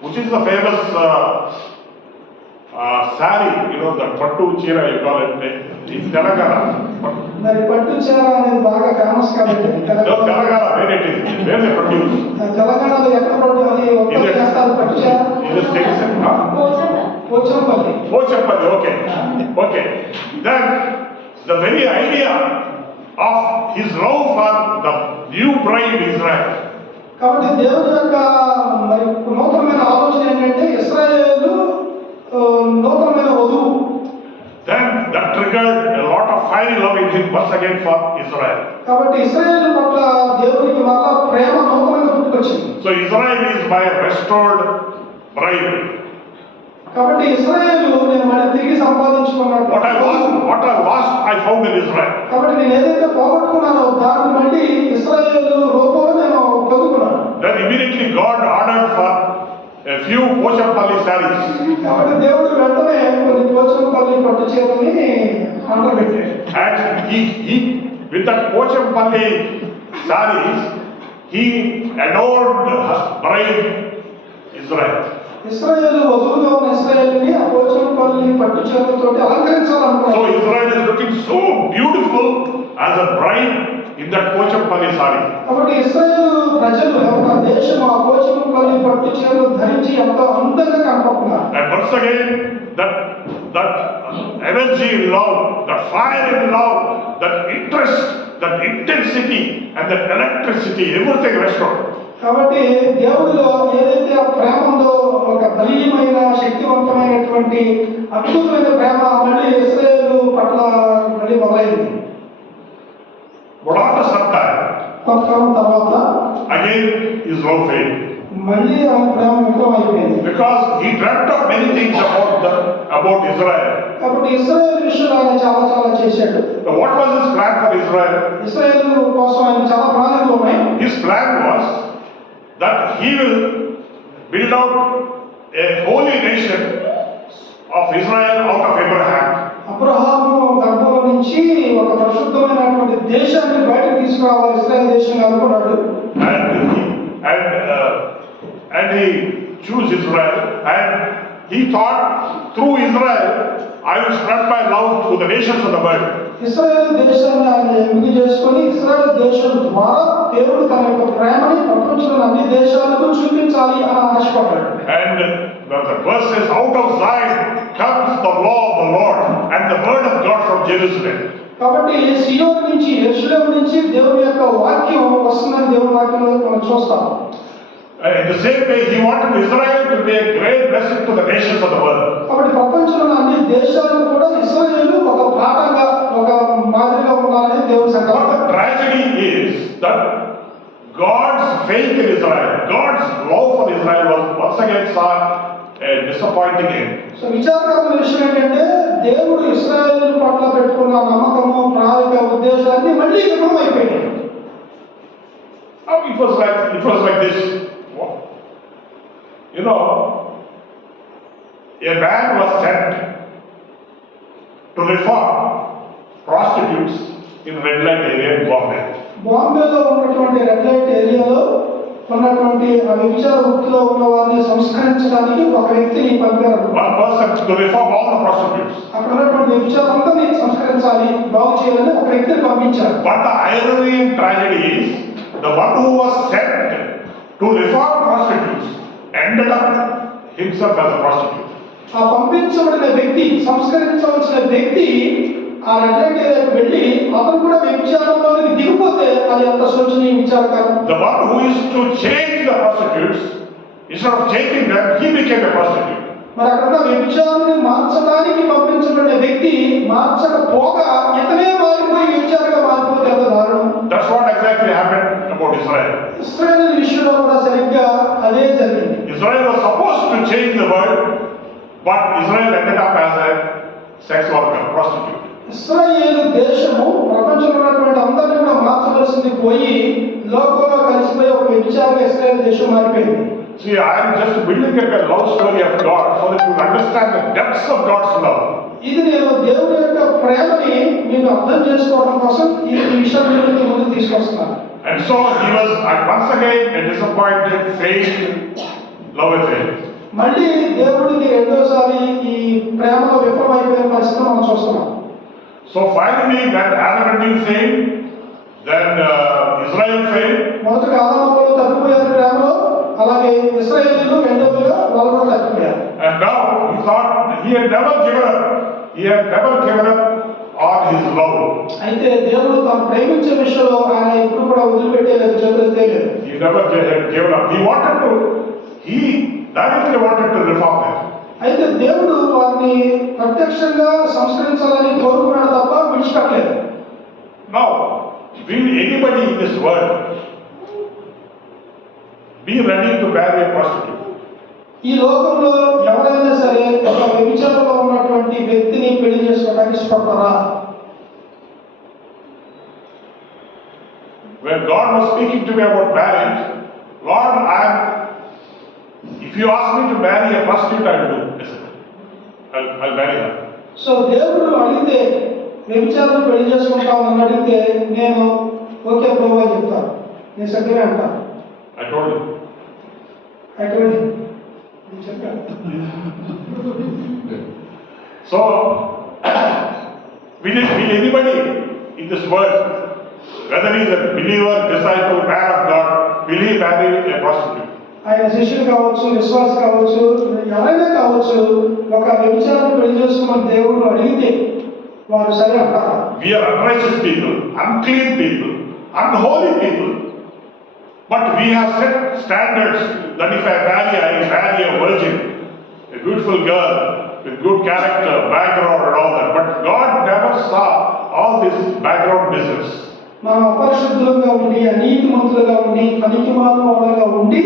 Which is the famous saree, the pattu cheera you call it in Telangana. మరి పట్టు చీర అనేది బాగా ఫేమస్ కాబట్టి Telangana, where it is, where they produce. తెలంగాణలో ఎక్కడ పట్టు అది ఒక్కరు చేస్తారు పట్టు చీర? In the states, Pochampally. Pochampalli, okay. Then the very idea of his love for the new bride Israel. కాబట్టి దేవుని యొక్క మరి నూతనమైన ఆలోచన ఏంటంటే ఇశ్రాయేలు నూతనమైన వధువు. Then that triggered a lot of fiery love in him once again for Israel. కాబట్టి ఇశ్రాయేలు పట్ల దేవునికి మరలా ప్రేమ నూతనంగా పుట్టుకొచ్చింది. So Israel is my restored bride. కాబట్టి ఇశ్రాయేలు నేను మళ్ళీ తిరిగి సంపాదించుకున్నాను. What I lost, I found in Israel. కాబట్టి నేను ఏదైతే పోగొట్టుకున్నానో దాన్ని మళ్ళీ ఇశ్రాయేలు రూపంలో నేను పొందుకున్నాను. Then immediately God ordered for a few Pochampalli sarees. కాబట్టి దేవుడు వెంటనే కొన్ని పోచంపల్లి పట్టు చీరని ఆర్డర్ పెట్టాడు. And he with that Pochampalli sarees, he adored his bride Israel. ఇశ్రాయేలు వధువుగా ఉన్న ఇశ్రాయేలుని ఆ పోచంపల్లి పట్టు చీరలతో So అలంకరించాలనుకున్నాడు. Israel is looking so beautiful as a bride in that Pochampalli saree. కాబట్టి ఇశ్రాయేలు ప్రజలు ఒక దేశం ఆ పోచంపల్లి పట్టు చీరలు ధరించి ఎంతో అందంగా కనపడుతున్నారు. And once again, that energy in love, that fire in love, that interest, that intensity, and that electricity, everything restored. కాబట్టి దేవుడిలో ఏదైతే ఆ ప్రేమ ఉందో ఒక బలీయమైన శక్తివంతమైనటువంటి అద్భుతమైన ప్రేమ మళ్ళీ ఇశ్రాయేలు పట్ల మళ్ళీ మొదలైంది. But after some time, కొంతకాలం తర్వాత again his love failed. మళ్ళీ ఆ ప్రేమ విఫలమైపోయింది. Because he dreamt of many things about Israel. కాబట్టి ఇశ్రాయేలు విషయంలో ఆయన చాలా చేశాడు. Now, what was his plan for Israel? ఇశ్రాయేలు కోసం ఆయన చాలా ప్రణాళికలు ఉన్నాయి. His plan was that he will build out a holy nation of Israel out of Abraham. Abraham గర్భంలో నుంచి ఒక పరిశుద్ధమైనటువంటి దేశాన్ని బయటకు తీసుకురావాలి ఇశ్రాయేల్ దేశంగా అనుకున్నాడు. And he chose Israel, and he thought through Israel I will spread my love to the nations of the world. Israel దేశాన్ని ఆయన ఎంపిక చేసుకొని ఇశ్రాయేల్ దేశం ద్వారా దేవుడు తన యొక్క ప్రేమని ప్రపంచంలోని అన్ని దేశాలకు చూపించాలి అని ఆశపడ్డాడు. And the verse says, out of Zion comes the law of the Lord and the word of God from Jerusalem. కాబట్టి సియోను నుంచి యెరూషలేము నుంచి దేవుని యొక్క వాక్యం వస్తుందని దేవుని వాక్యంలో మనం చూస్తాం. In the same way, he wanted Israel to be a great blessing to the nations of the world. కాబట్టి ప్రపంచంలోని అన్ని దేశాలకు కూడా ఇశ్రాయేలు ఒక పాఠంగా ఒక మాదిరిగా ఉండాలని దేవుని సంకల్పం. What the tragedy is that God's faith in Israel, God's love for Israel was once again saw a disappointing end. So విచారకరమైన విషయం ఏంటంటే దేవుడు ఇశ్రాయేలు పట్ల పెట్టుకున్న నమ్మకము ప్రణాళిక ఉద్దేశాలన్నీ మళ్ళీ విఫలం అయిపోయాయి. It was like this. A man was sent to reform prostitutes in red light area in Bombay. బాంబేలో ఉన్నటువంటి రెడ్ లైట్ ఏరియాలో ఉన్నటువంటి ఆ వ్యభిచార వృత్తిలో ఉన్న వారిని సంస్కరించడానికి ఒక వ్యక్తిని పంపారు. One person to reform all the prostitutes. అక్కడ ఉన్నటువంటి వ్యభిచారంతా సంస్కరించాలి, బాగు చేయాలని ఒక వ్యక్తిని పంపించారు. But the irony and tragedy is the one who was sent to reform prostitutes ended up himself as a prostitute. ఆ పంపించబడిన వ్యక్తి, సంస్కరించవలసిన వ్యక్తి ఆ రెడ్ లైట్ ఏరియాకి వెళ్ళి అతను కూడా వ్యభిచారంలోకి దిగిపోతే అది ఎంత శోచనీయ విచారకరం. The one who is to change the prostitutes, instead of changing them, he became a prostitute. మరి అక్కడ వ్యభిచారాన్ని మార్చడానికి పంపించబడిన వ్యక్తి మార్చకపోగా ఇతనే మారిపోయి వ్యభిచారంగా మారిపోతే ఎంత దారుణం. That's what exactly happened about Israel. ఇశ్రాయేలు విషయంలో కూడా సరిగ్గా అదే జరిగింది. Israel was supposed to change the world, but Israel ended up as a sex worker, prostitute. ఇశ్రాయేలు దేశము ప్రపంచంలో ఉన్నటువంటి అందరినీ కూడా మార్చవలసింది పోయి లోకంలో కలిసిపోయి ఒక వ్యభిచారంగా ఇశ్రాయేలు దేశం మారిపోయింది. See, I am just building up a love story of God so that you understand the depths of God's love. ఇది నేను దేవుని యొక్క ప్రేమని మీరు అర్థం చేసుకోవడం కోసం ఈ విషయాన్ని మీ ముందుకు తీసుకొస్తున్నాను. And so he was once again a disappointed, failed love affair. మళ్ళీ దేవుడికి రెండోసారి ఈ ప్రేమలో విఫలమైపోయిన పరిస్థితి మనం చూస్తున్నాం. So finally, when Adam and Eve failed, then Israel failed. మొదటి ఆదాములు తప్పిపోయారు ప్రేమలో, అలాగే ఇశ్రాయేలీయులు రెండోదిగా వాళ్ళు కూడా తప్పిపోయారు. And now he thought he had never given up. He had never given up on his love. అయితే దేవుడు తాను ప్రేమించే విషయంలో ఆయన ఎప్పుడు కూడా వదిలిపెట్టేలేదు, చేతులెత్తేలేదు. He never had given up. He directly wanted to reform them. అయితే దేవుడు వారిని ప్రత్యక్షంగా సంస్కరించాలని కోరుకున్నాడు తప్ప విడిచిపెట్టలేదు. Now, will anybody in this world be ready to marry a prostitute? ఈ లోకంలో ఎవరైనా సరే ఒక వ్యభిచారంలో ఉన్నటువంటి వ్యక్తిని పెళ్లి చేసుకోవడానికి ఇష్టపడతారా? When God was speaking to me about marriage, Lord, if you ask me to marry a prostitute, I will do. I'll marry her. So దేవుడు అడిగితే వ్యభిచారం పెళ్లి చేసుకుంటామని అడిగితే నేను ఓకే ప్రభు అని చెప్తాను, నేను సత్యమే అంటాను. I told him. నేను చెప్పాను. So, will anybody in this world, whether he is a believer, disciple, man of God, will he marry a prostitute? ఆయన శిష్యులు కావచ్చు, విశ్వాసి కావచ్చు, ఎవరైనా కావచ్చు, ఒక వ్యభిచారాన్ని పెళ్లి చేసుకోమని దేవుడు అడిగితే వారు సరే అంటారా? We are unrighteous people, unclean people, unholy people. But we have set standards that if I marry a virgin, a beautiful girl with good character, background and all that. But God never saw all this background business. మనం అపరిశుద్ధులుగా ఉండి, అనీతిమంతులుగా ఉండి, పనికిమాలిన వాళ్ళగా ఉండి,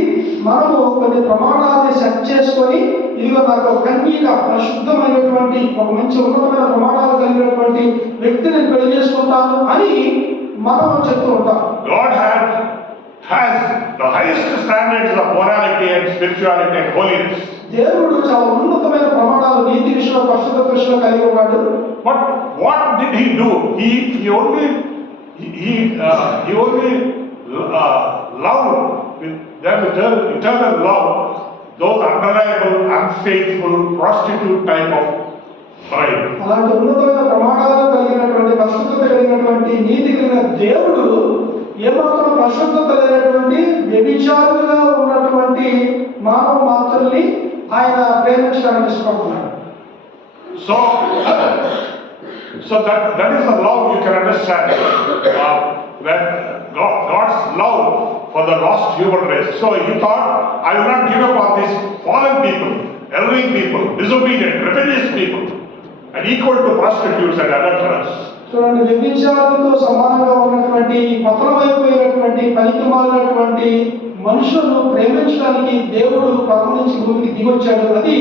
మనము కొన్ని ప్రమాణాన్ని set చేసుకొని, ఇదిగో నాకు ఒక కన్యక పరిశుద్ధమైనటువంటి ఒక మంచి ఉన్నతమైన ప్రమాణాలు కలిగినటువంటి వ్యక్తిని పెళ్లి చేసుకుంటాను అని మనం చెప్తూ ఉంటాం. God has the highest standards of morality and spirituality and holiness. దేవుడు చాలా ఉన్నతమైన ప్రమాణాలు నీతి విషయంలో, పరిశుద్ధత విషయంలో కలిగి ఉన్నాడు. But what did he do? He only loved with that eternal love those unreliable, unfaithful, prostitute type of bride. అలాంటి ఉన్నతమైన ప్రమాణాలు కలిగినటువంటి, పరిశుద్ధత కలిగినటువంటి, నీతి కలిగిన దేవుడు ఏమాత్రం పరిశుద్ధత లేనటువంటి వ్యభిచారులుగా ఉన్నటువంటి మానవ మాత్రుల్ని ఆయన ప్రేమించడానికి ఇష్టపడుతున్నాడు. So that is the love you can understand. When God's love for the lost human race. So he thought, I will not give up on these fallen people, erring people, disobedient, rebellious people, and equal to prostitutes and adulterers. చూడండి, వ్యభిచారులతో సమానంగా ఉన్నటువంటి, పతనమైపోయినటువంటి, పనికి మాలినటువంటి మనుషులను ప్రేమించడానికి దేవుడు పరమ నుంచి భూమికి దిగొచ్చాడు. అది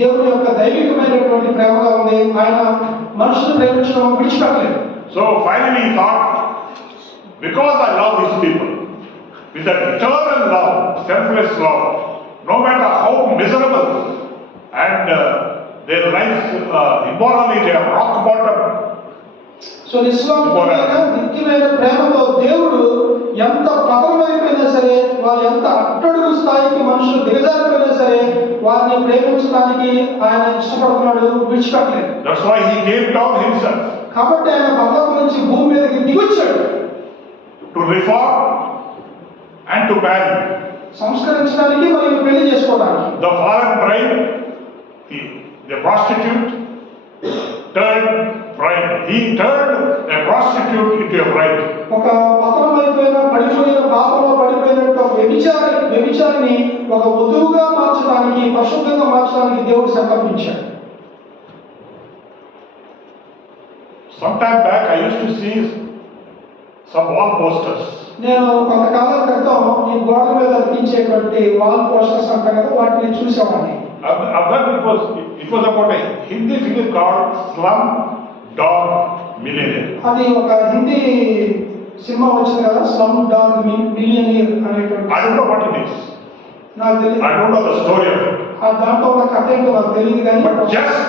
దేవుడి యొక్క దైవికమైనటువంటి ప్రేమగా ఉంది. ఆయన మనుషులను ప్రేమించడం విడిచిపెట్టలేదు. So finally he thought, because I love these people with an eternal love, selfless love, no matter how miserable and their life immorally they are rock bottom. So నిస్వార్థమైన నిత్యమైన ప్రేమతో దేవుడు ఎంత పతనమైపోయినా సరే, వారు ఎంత అట్టడుగు స్థాయికి మనుషులు దిగజారిపోయినా సరే, వారిని ప్రేమించడానికి ఆయన ఇష్టపడుతున్నాడు, విడిచిపెట్టలేదు. That's why he came down himself. కాబట్టి ఆయన పర్వతం నుంచి భూమి మీదకి దిగొచ్చాడు. To reform and to marry. సంస్కరించడానికి మరియు పెళ్లి చేసుకోవడానికి. The fallen bride, the prostitute, turned bride. He turned a prostitute into a bride. ఒక పతనమైపోయిన పడిపోయిన పాపంలో పడిపోయినట్టు ఒక వ్యభిచారిని ఒక వధువుగా మార్చడానికి, పరిశుద్ధంగా మార్చడానికి దేవుడు సంకల్పించాడు. Sometime back I used to see some wall posters. నేను కొంతకాలం క్రితం ఈ గోడ మీద అతికించేటువంటి వాల్ పోస్టర్స్ అంటాం కదా, వాటిని చూసామని. It was about a Hindi film called Slum Dog Millionaire. అది ఒక హిందీ సినిమా వచ్చింది కదా, స్లమ్ డాగ్ మిలియనీర్ అనేటువంటి. I don't know what it is. నాకు తెలియదు, I don't know the story of it. ఆ దాంట్లో ఉన్న కథ ఏంటో నాకు తెలియదు కానీ, But just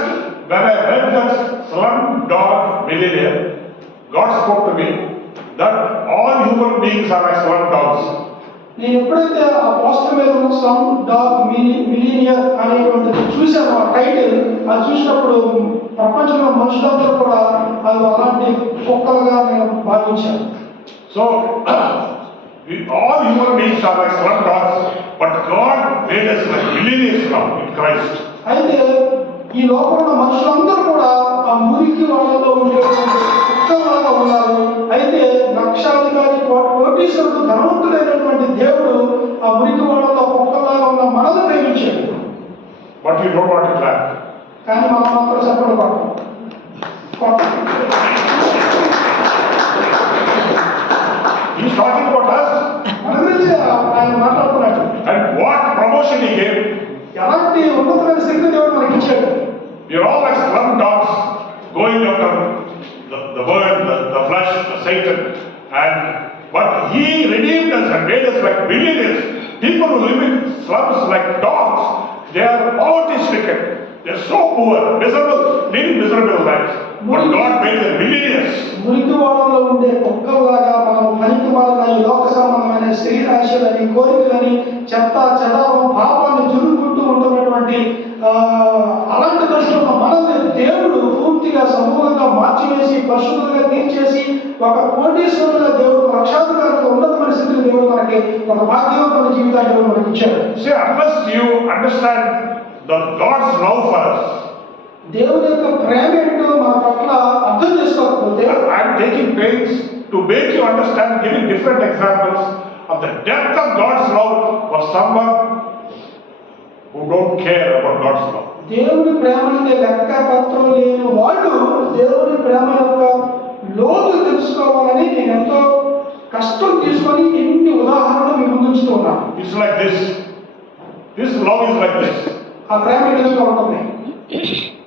when I read that Slum Dog Millionaire, God spoke to me that all human beings are like slum dogs. నేను ఎప్పుడైతే ఆ పోస్టర్ మీద ఉన్న స్లమ్ డాగ్ మిలియనియర్ అనేటువంటిది చూసాను, ఆ టైటిల్ అది చూసినప్పుడు ప్రపంచంలో మనుషులందరూ కూడా అది అలాంటి కుక్కలుగా నేను భావించాను. So all human beings are like slum dogs, but God made us like millionaires now in Christ. అయితే ఈ లోకంలో మనుషులందరూ కూడా ఆ మురికి వాళ్ళలో ఉండేటువంటి కుక్కలాగా ఉన్నారు. అయితే లక్షాధికారి కోటీశ్వరుడు ధనవంతుడైనటువంటి దేవుడు ఆ మురికి వాళ్ళలో కుక్కలాగా ఉన్న మనల్ని ప్రేమించాడు. But you don't want to clap. కానీ మనం మాత్రం చెప్పడం He's talking about us. మన గురించి ఆయన మాట్లాడుతున్నాడు. And what promotion he gave. ఎలాంటి ఉన్నతమైన శక్తి దేవుడు మనకి ఇచ్చాడు. We are all like slum dogs going after the world, the flesh, the Satan. But he redeemed us and made us like millionaires. People who live in slums like dogs, they are poverty stricken. They are so poor, miserable, living miserable lives. But God made them millionaires. మురికి వాళ్ళలో ఉండే కుక్కల్లాగా మనం పనికి మాలిన ఈ లోక సంబంధమైన శరీరాశలని, కోరికలని, చెత్త చెదారం, పాపాన్ని చురుకుంటూ ఉంటున్నటువంటి అలాంటి పరిస్థితుల్లో మనల్ని దేవుడు పూర్తిగా సమూలంగా మార్చివేసి, పరిశుద్ధంగా తీర్చేసి, ఒక కోటీశ్వరులుగా దేవుడు, లక్షాధికారులుగా ఉన్నతమైన స్థితిని దేవుడు మనకి ఒక భాగ్యవంతమైన జీవితాన్ని దేవుడు మనకి ఇచ్చాడు. See, unless you understand the God's love for us, దేవుని యొక్క ప్రేమ ఏంటో మన పట్ల అర్థం చేసుకోకపోతే, I am taking pains to make you understand, giving different examples of the depth of God's love for someone who don't care about God's love. దేవుని ప్రేమకి లెక్క పత్రం లేని వాళ్ళు దేవుని ప్రేమ యొక్క లోతు తెలుసుకోవాలని నేను ఎంతో కష్టం తీసుకొని ఇన్ని ఉదాహరణలు మీ ముందు ఉంచుతూ ఉన్నాను. It's like this. This love is like this. ఆ ప్రేమ విధంగా ఉంటుంది.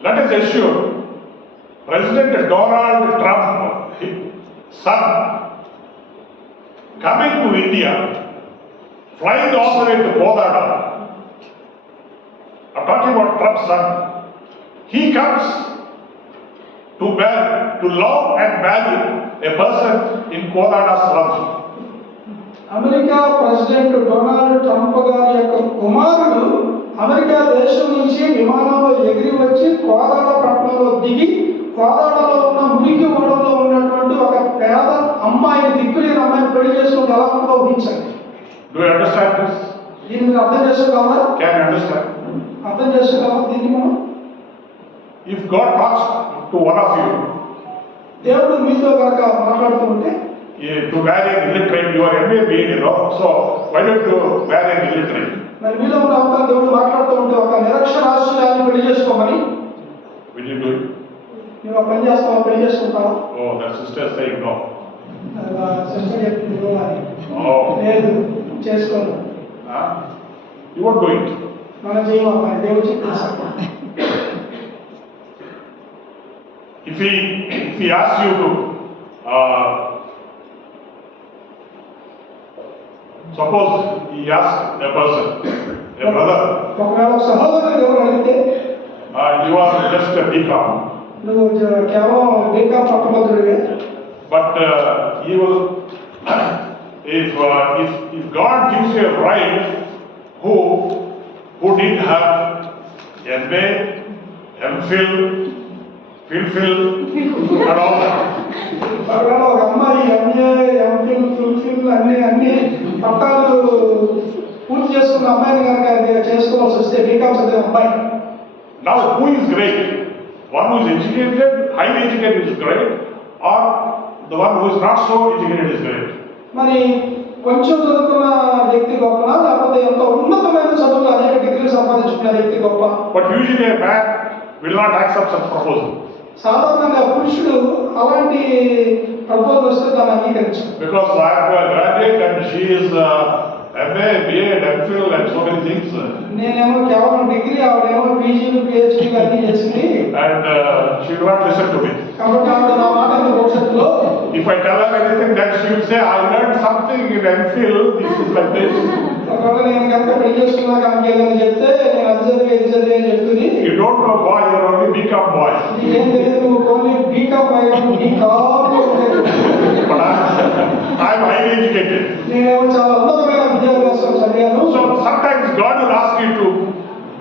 Let us assume President Donald Trump, his son, coming to India, flying all the way to Kodada. I'm talking about Trump's son. He comes to love and marry a person in Kodada slum. America president Donald Trump గారి యొక్క కుమారుడు America దేశం నుంచి విమానంలో ఎగిరి వచ్చి కోదాడ పట్టణంలో దిగి, కోదాడలో ఉన్న మురికి ఓడలో ఉన్నటువంటి ఒక పేద అమ్మాయిని, దిక్కులేని అమ్మాయిని పెళ్లి చేసుకుంటే ఎలా ఉంటుందో ఊహించండి. Do you understand this? దీన్ని మీరు అర్థం చేసుకోగలరా? Can you understand? అర్థం చేసుకోగలరా దీన్ని మనం? If God talks to one of you, దేవుడు మీతో కనుక మాట్లాడుతూ ఉంటే, to marry an illiterate, you are MA being, so why don't you marry an illiterate? మరి మీలో ఉన్న అవతల దేవుడు మాట్లాడుతూ ఉంటే ఒక నిరక్షరాస్యురాన్ని పెళ్లి చేసుకోమని, Will you do it? నువ్వు ఆ పని చేస్తావా, పెళ్లి చేసుకుంటావా? Oh, that sister is saying no. Sister చెప్పింది "నో" అని. Oh, లేదు, చేసుకోను. you won't do it. మనం చేయమా, దేవుడు చెప్పేసి. If he asks you to, suppose he asks a person, a brother, ఒకవేళ ఒక సహోదరుడు దేవుడు అడిగితే, you are just a BCom, నువ్వు కేవలం BCom పట్టభద్రుడివే, but he will, if God gives you a bride who didn't have MA, MPhil, Phil, and all that. ఒకవేళ ఒక అమ్మాయి ఎంఏ, ఎంఫిల్, ఫుల్ఫిల్ అన్ని పట్టాలు పూర్తి చేసుకున్న అమ్మాయిని కనుక చేసుకోవాల్సి వస్తే, బీకాం చదివే అమ్మాయి, Now who is great? One who is educated, highly educated is great, or the one who is not so educated is great. మరి కొంచెం చదువుకున్న వ్యక్తి గొప్పనా లేకపోతే ఎంతో ఉన్నతమైన చదువులు అనేక డిగ్రీలు సంపాదించుకున్న వ్యక్తి గొప్ప? But usually a man will not accept such proposal. సాధారణంగా పురుషుడు అలాంటి ప్రపోజల్ వస్తే దాన్ని అంగీకరించారు. Because I am a graduate and she is MA, BA, MPhil and so many things. నేనేమో కేవలం డిగ్రీ, ఆవిడేమో పీజీలు పిహెచ్డీ అన్ని చేసింది. And she will not listen to me. కాబట్టి ఆవిడ నా మాట భవిష్యత్తులో If I tell her anything, then she will say, I learned something in MPhil, this is like this. ఒకవేళ నేను కనుక పెళ్లి చేసుకున్నాక ఆమెకి ఏదైనా చెప్తే నేను అది చదివి ఇది చదివి అని చెప్తుంది. You don't know boy, you are only BCom boy. నీకేం తెలియదు, నువ్వు only B com But I am highly educated. నేనేమో చాలా ఉన్నతమైన విద్యాభ్యాసం చదివాను. So sometimes God will ask you to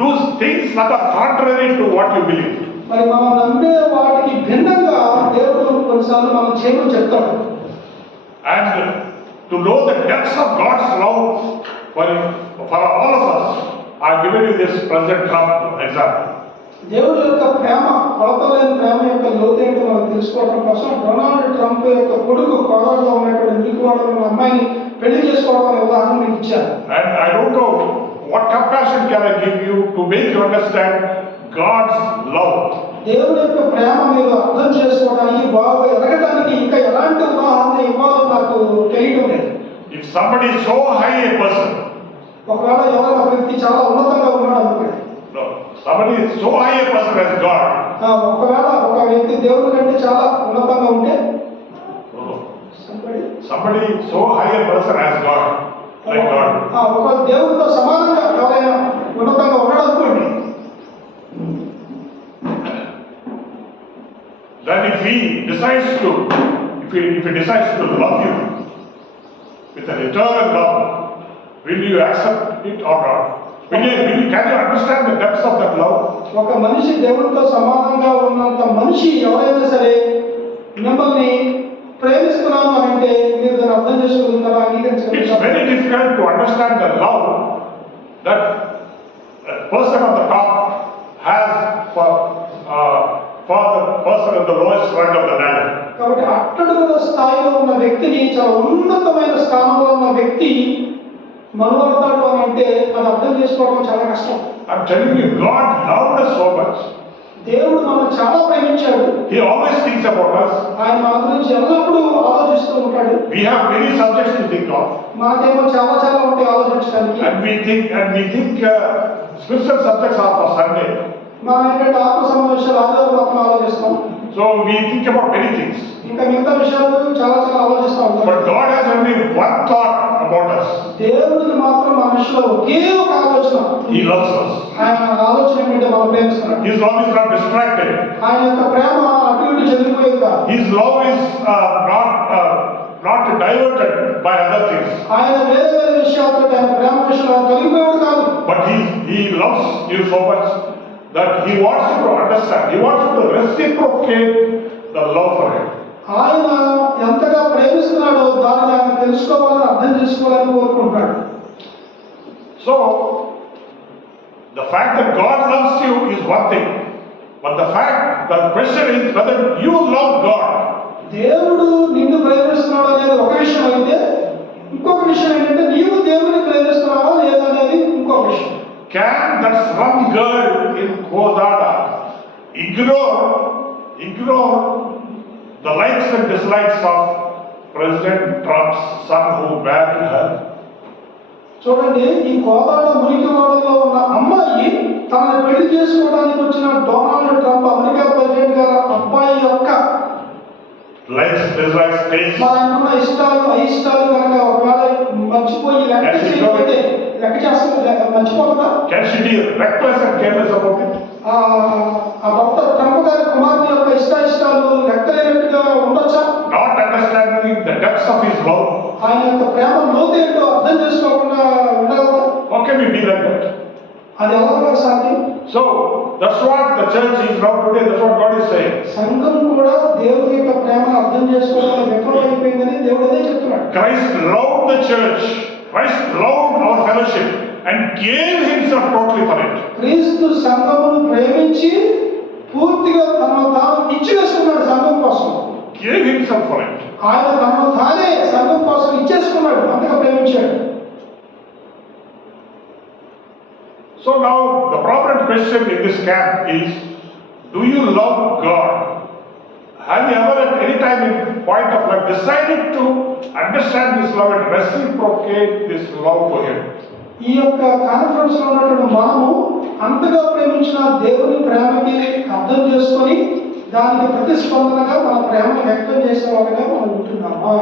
do things that are contrary to what you believe. మరి మనం నమ్మే వాటికి భిన్నంగా దేవుడు కొన్నిసార్లు మనం చేయమని చెప్తాడు. And to know the depths of God's love for all of us, I have given you this President Trump example. దేవుడి యొక్క ప్రేమ, కొలతలేని ప్రేమ యొక్క లోతేంటో మనం తెలుసుకోవడం కోసం డొనాల్డ్ ట్రంప్ యొక్క కొడుకు కోదాడులో ఉన్నటువంటి మిల్కివాడలో ఉన్న అమ్మాయిని పెళ్లి చేసుకోవడం అనే ఉదాహరణ మీకు ఇచ్చారు. And I don't know what compassion can I give you to make you understand God's love. దేవుడి యొక్క ప్రేమ మీరు అర్థం చేసుకోవడానికి, బాగా ఎదగడానికి ఇంకా ఎలాంటి ఉదాహరణ ఇవ్వాలో నాకు తెలియడం లేదు. If somebody is so high a person, ఒకవేళ ఎవరైనా వ్యక్తి చాలా ఉన్నతంగా ఉన్నాడు అనుకోండి, no, somebody is so high a person as God, ఒకవేళ ఒక వ్యక్తి దేవుడి కంటే చాలా ఉన్నతంగా ఉంటే, somebody so high a person as God, like God, ఒక దేవుడితో సమానంగా ఎవరైనా ఉన్నతంగా ఉన్నాడు అనుకోండి, then if he decides to love you with an eternal love, will you accept it or not? Can you understand the depths of that love? ఒక మనిషి దేవుడితో సమానంగా ఉన్నంత మనిషి ఎవరైనా సరే మిమ్మల్ని ప్రేమిస్తున్నాను అని అంటే మీరు దాన్ని అర్థం చేసుకుంటారా, It's అంగీకరించగలుగుతారా? very difficult to understand the love that a person on the top has for the person at the lowest rung of the ladder. కాబట్టి అట్టడుగుల స్థాయిలో ఉన్న వ్యక్తిని చాలా ఉన్నతమైన స్థానంలో ఉన్న వ్యక్తి మనవడతాడు అని అంటే అది అర్థం చేసుకోవడం చాలా కష్టం. I'm telling you, God loved us so much. దేవుడు మనల్ని చాలా ప్రేమించాడు. He always thinks about us. ఆయన మన గురించి ఎల్లప్పుడూ ఆలోచిస్తూ ఉంటాడు. We have many subjects to think of. మనకేమో చాలా చాలా ఉంటాయి ఆలోచించడానికి. And we think spiritual subjects are for Sunday. మనం ఏంటంటే ఆత్మ సమావేశాలు ఆదివారం మాత్రం ఆలోచిస్తాం. So we think about many things. ఇంకా మిగతా విషయాలు చాలా చాలా ఆలోచిస్తూ ఉంటాం. But God has only one thought about us. దేవుడికి మాత్రం మనిషిలో ఒకే ఒక ఆలోచన. He loves us. ఆయన ఆలోచన ఏంటంటే మనం ప్రేమిస్తున్నాడు. His love is not distracted. ఆయన యొక్క ప్రేమ అటు ఇటు చెందిపోయేది కాదు. His love is not diverted by other things. ఆయన వేరే వేరే విషయాలతో ఆయన ప్రేమ విషయంలో కలిగిపోయాడు కాదు. But he loves you so much that he wants you to understand. He wants you to reciprocate the love for him. ఆయన ఎంతగా ప్రేమిస్తున్నాడో దాన్ని ఆయన తెలుసుకోవాలని, అర్థం చేసుకోవాలని కోరుకుంటున్నాడు. So the fact that God loves you is one thing, but the question is whether you love God. దేవుడు నిన్ను ప్రేమిస్తున్నాడు అనేది ఒక విషయం అయితే, ఇంకొక విషయం ఏంటంటే నీవు దేవుడిని ప్రేమిస్తున్నావా లేదా అనేది ఇంకొక విషయం. Can that slum girl in Kodada ignore the likes and dislikes of President Trump's son who married her? చూడండి, ఈ కోదాడ మురికివాడలో ఉన్న అమ్మాయి తనని పెళ్లి చేసుకోవడానికి వచ్చిన డొనాల్డ్ ట్రంప్ అమెరికా ప్రెసిడెంట్ గారి అబ్బాయి యొక్క Likes, dislikes, tastes. మన ఆయనకున్న ఇష్టాలు అయిష్టాలు కనుక ఒకవేళ మర్చిపోయి లెక్క చేయకపోతే లెక్క చేస్తే మర్చిపోతుందా? Can she be reckless and careless about it? ఆ భర్త ట్రంప్ గారి కుమార్తె యొక్క ఇష్టాలు లెక్కలేనట్టుగా ఉండొచ్చా? Not understanding the depths of his love. ఆయన యొక్క ప్రేమ లోతేంటో అర్థం చేసుకోకుండా ఉండగలరా? How can we be like that? అది ఎలాగో సాధ్యం? So that's what the church is now today. That's what God is saying. సంఘం కూడా దేవుని యొక్క ప్రేమను అర్థం చేసుకోవడం విఫలమైపోయిందని దేవుడు అదే చెప్తున్నాడు. Christ loved the church. Christ loved our fellowship and gave himself totally for it. క్రీస్తు సంఘమును ప్రేమించి పూర్తిగా తనను తాను ఇచ్చివేసుకున్నాడు సంఘం కోసం. Gave himself for it. ఆయన తనను తానే సంఘం కోసం ఇచ్చేసుకున్నాడు, అంతగా ప్రేమించాడు. So now the prominent question in this camp is, do you love God? Have you ever at any time in point of life decided to understand this love and reciprocate this love to Him? ఈ యొక్క conference లో ఉన్నటువంటి మనము అంతగా ప్రేమించిన దేవుని ప్రేమకి అర్థం చేసుకొని దానికి ప్రతిస్పందనగా మన ప్రేమను వ్యక్తం చేసే వాళ్ళగా మనం ఉంటున్నామా?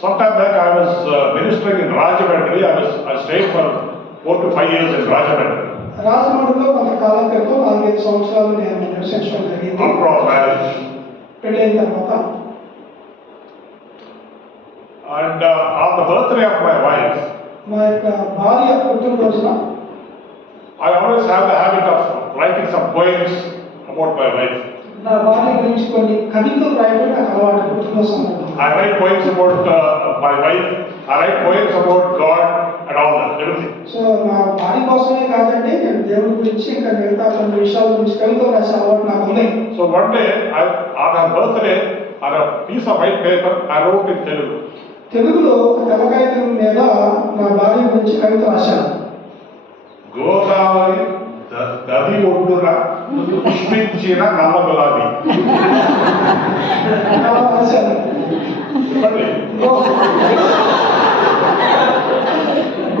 Sometime back I was ministering in Rajahmundry. I stayed for 4 to 5 years in Rajahmundry. రాజమండ్రిలో కొంతకాలం క్రితం 4-5 సంవత్సరాలు నేను నివసించడం జరిగింది. After our marriage. పెళ్ళైన తర్వాత And on the birthday of my wife, మా యొక్క భార్య పుట్టినరోజున I always have the habit of writing some poems about my wife. నా భార్య గురించి కొన్ని కవితలు రాయడం నాకు అలవాటు. పుట్టినరోజు సందర్భంగా I write poems about my wife. I write poems about God and all that, everything. So నా భార్య కోసమే కాదండి, నేను దేవుడి గురించి ఇంకా మిగతా కొన్ని విషయాల గురించి కవితలు రాసే అలవాటు నాకు ఉంది. So one day, on her birthday, on a piece of white paper, I wrote in Telugu. తెలుగులో ఒక తెల్లకాగితం మీద నా భార్య గురించి కవిత రాశాను. గోదావరి నది ఒడ్డున పుష్పించిన నల్ల గులాబీ. అలా రాశాను. చెప్పండి.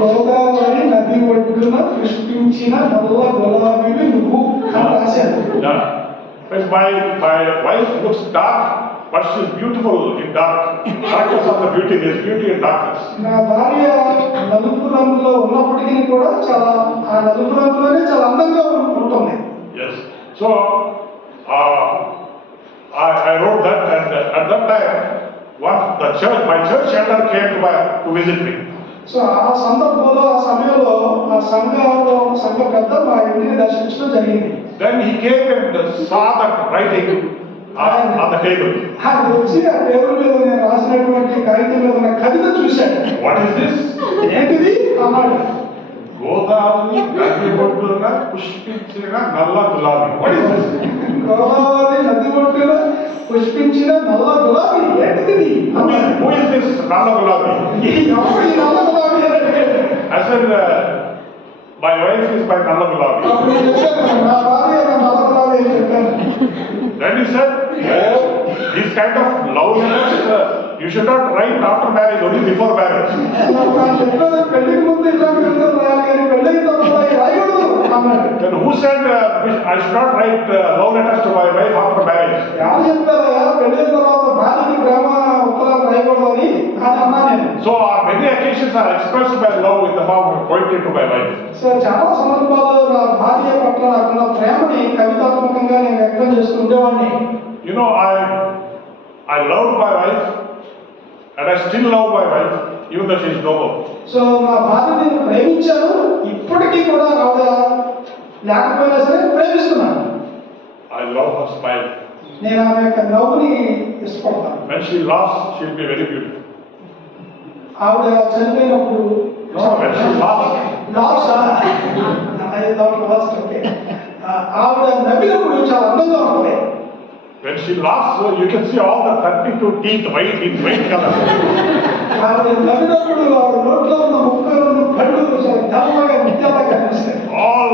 గోదావరి నది ఒడ్డున పుష్పించిన నల్ల గులాబీవి నువ్వు అని రాశాను. Yeah. But my wife looks dark, but she's beautiful in dark. Darkness of the beauty, there's beauty in darkness. నా భార్య నలుపు రంగులో ఉన్నప్పటికీ కూడా చాలా ఆ నలుపు రంగులోనే చాలా అందంగా ఉంటుంది. Yes. So I wrote that, and at that time, my church elder came to visit me. So ఆ సందర్భంలో ఆ సమయంలో ఆ సంఘ పెద్ద మా ఇంటిని దర్శించడం జరిగింది. Then he came and saw that writing on the table. ఆయన వచ్చి ఆ టేబుల్ మీద నేను రాసినటువంటి కాగితం మీద ఉన్న కవిత చూశాడు. What is this? ఏంటిది అన్నాడు. గోదావరి నది ఒడ్డున పుష్పించిన నల్ల గులాబీ. What is this? గోదావరి నది ఒడ్డున పుష్పించిన నల్ల గులాబీ ఏంటిది అన్నాడు. Who is this నల్ల గులాబీ? ఎవరు ఈ నల్ల గులాబీ అని అడిగాడు. I said, my wife is my nalla gulabi. అప్పుడు నేను చెప్పాను, నా భార్య నా నల్ల గులాబీ అని చెప్పాను. Then he said, oh, this kind of love letters, you should not write after marriage, only before marriage. చెప్పాను, పెళ్లికి ముందు ఇట్లాంటి కవితలు రాయాలి కానీ పెళ్ళైన తర్వాత రాయకూడదు అన్నాడు. Then who said I should not write love letters to my wife after marriage? ఎవరు చెప్పారయ్యా పెళ్ళైన తర్వాత భార్యకి ప్రేమ ఉత్తరాలు రాయకూడదు అని అన్నా నేను. So on many occasions I expressed my love in the form of poetry to my wife. So చాలా సందర్భాల్లో నా భార్య పట్ల నాకున్న ప్రేమని కవితాత్మకంగా నేను వ్యక్తం చేస్తూ ఉండేవాడిని. You know, I loved my wife, and I still love my wife, even though she is no more. So నా భార్యని నేను ప్రేమించాను, ఇప్పటికీ కూడా ఆవిడ లేకపోయినా సరే ప్రేమిస్తున్నాను. I love her smile. నేను ఆమె యొక్క నవ్వుని ఇష్టపడతాను. When she laughs, she will be very beautiful. ఆవిడ చనిపోయినప్పుడు When she laughs, ఆవిడ నవ్వినప్పుడు చాలా అందంగా ఉంటుంది. when she laughs, you can see all the 32 teeth white in white color. ఆవిడ నవ్వినప్పుడు ఆవిడ నోట్లో ఉన్న ముక్కలు పళ్ళు చాలా తెల్లగా ముత్యాలుగా కనిపిస్తాయి. All,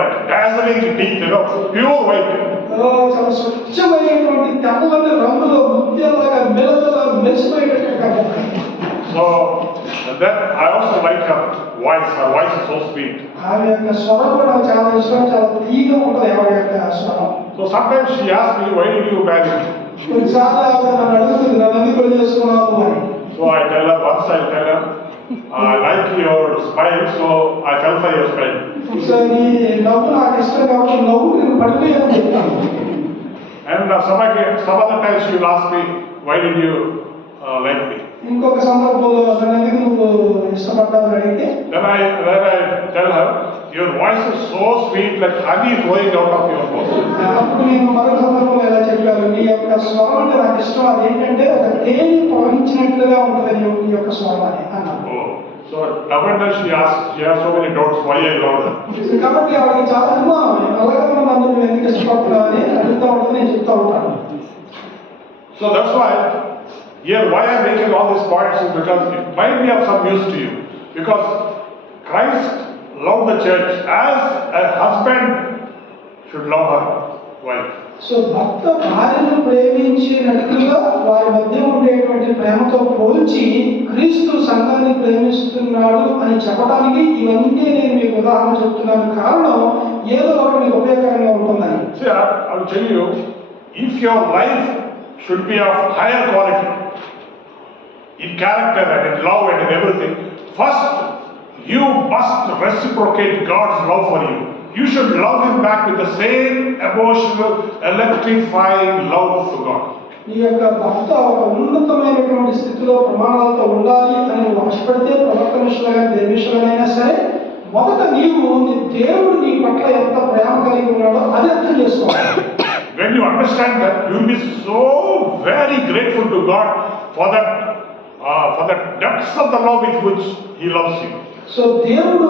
like dazzling teeth, pure white. చాలా స్వచ్ఛమైనటువంటి తెల్లని రంగులో ముత్యాలుగా మెరిసిపోయేటట్టుగా ఉంటాయి. So, and then I also like her voice. Her voice is so sweet. ఆమె యొక్క స్వరం కూడా నాకు చాలా ఇష్టం, చాలా తీయగా ఉంటుంది ఆవిడ యొక్క స్వరం. So sometimes she asks me, why did you marry me? కొన్నిసార్లు ఆవిడ నన్ను అడుగుతుంది, నన్ను ఎందుకు పెళ్లి చేసుకున్నావు అని. So I tell her, I like your smile, so I fell for your smile. So నీ నవ్వు నాకు ఇష్టం కాబట్టి నవ్వు నేను పడిపోయాను చెప్తాను. And some other times she will ask me, why did you like me? ఇంకొక సందర్భంలో నన్ను ఎందుకు నువ్వు ఇష్టపడ్డావు అడిగితే Then I tell her, your voice is so sweet, like honey flowing out of your mouth. అప్పుడు నేను మరొక సందర్భంలో ఎలా చెప్పాను, నీ యొక్క స్వరం అంటే నాకు ఇష్టం, అది ఏంటంటే ఒక తేనె ప్రవహించినట్లుగా ఉంటుంది నీ యొక్క స్వరం అని అన్నాను. Oh, So no wonder she has so many doubts why I loved her. కాబట్టి ఆవిడకి చాలా అనుమానం, అలాగే నన్ను నువ్వు ఎందుకు ఇష్టపడుతున్నావు అని అడుగుతూ ఉంటుంది, నేను చెప్తా ఉంటాను. So that's why here why I'm making all these points is because it might be of some use to you. Because Christ loved the church as a husband should love her wife. So భర్త భార్యను ప్రేమించినట్లుగా వారి మధ్య ఉండేటువంటి ప్రేమతో పోల్చి క్రీస్తు సంఘాన్ని ప్రేమిస్తున్నాడు అని చెప్పడానికి ఇవన్నీ నేను మీకు ఉదాహరణ చెప్తున్నాను. కారణం ఏదో ఒకటి మీకు ఉపయోగకరంగా ఉంటుందని. See, I will tell you, if your life should be of higher quality in character and in love and in everything, first you must reciprocate God's love for you. You should love him back with the same emotional, electrifying love to God. నీ యొక్క భర్త ఒక ఉన్నతమైనటువంటి స్థితిలో ప్రమాణాలతో ఉండాలి అని నువ్వు ఆశపడితే, ప్రవర్తన విషయంలో దేని విషయంలోనైనా సరే, మొదట నీవు నీ దేవుడు నీ పట్ల ఎంత ప్రేమ కలిగి ఉన్నాడో అది అర్థం చేసుకోవాలి. When you understand that, you will be so very grateful to God for that depths of the love with which he loves you. So దేవుడు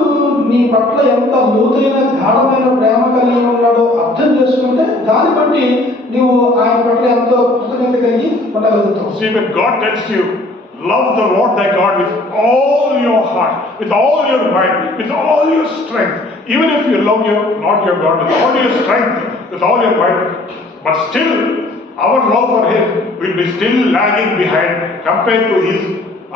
నీ పట్ల ఎంత లోతైన గాఢమైన ప్రేమ కలిగి ఉన్నాడో అర్థం చేసుకుంటే దాన్ని బట్టి నువ్వు ఆయన పట్ల ఎంతో కృతజ్ఞత కలిగి ఉండగలుగుతావు. See, when God tells you, love the Lord thy God with all your heart, with all your mind, with all your strength, even if you love not your God with all your strength, with all your mind, but still our love for him will be still lagging behind compared to his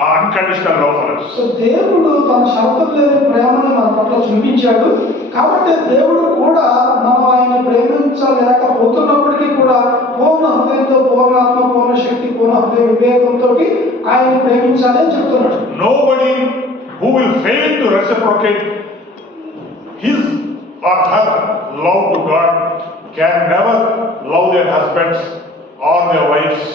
unconditional love for us. So దేవుడు తన షరతులు లేని ప్రేమను మన పట్ల చూపించాడు. కాబట్టి దేవుడు కూడా మనం ఆయన ప్రేమించలేకపోతున్నప్పటికీ కూడా పూర్ణ హృదయంతో, పూర్ణాత్మ, పూర్ణ శక్తి, పూర్ణ హృదయ వివేకంతో ఆయన ప్రేమించాలి అని చెప్తున్నాడు. Nobody who will fail to reciprocate his or her love to God can never love their husbands or their wives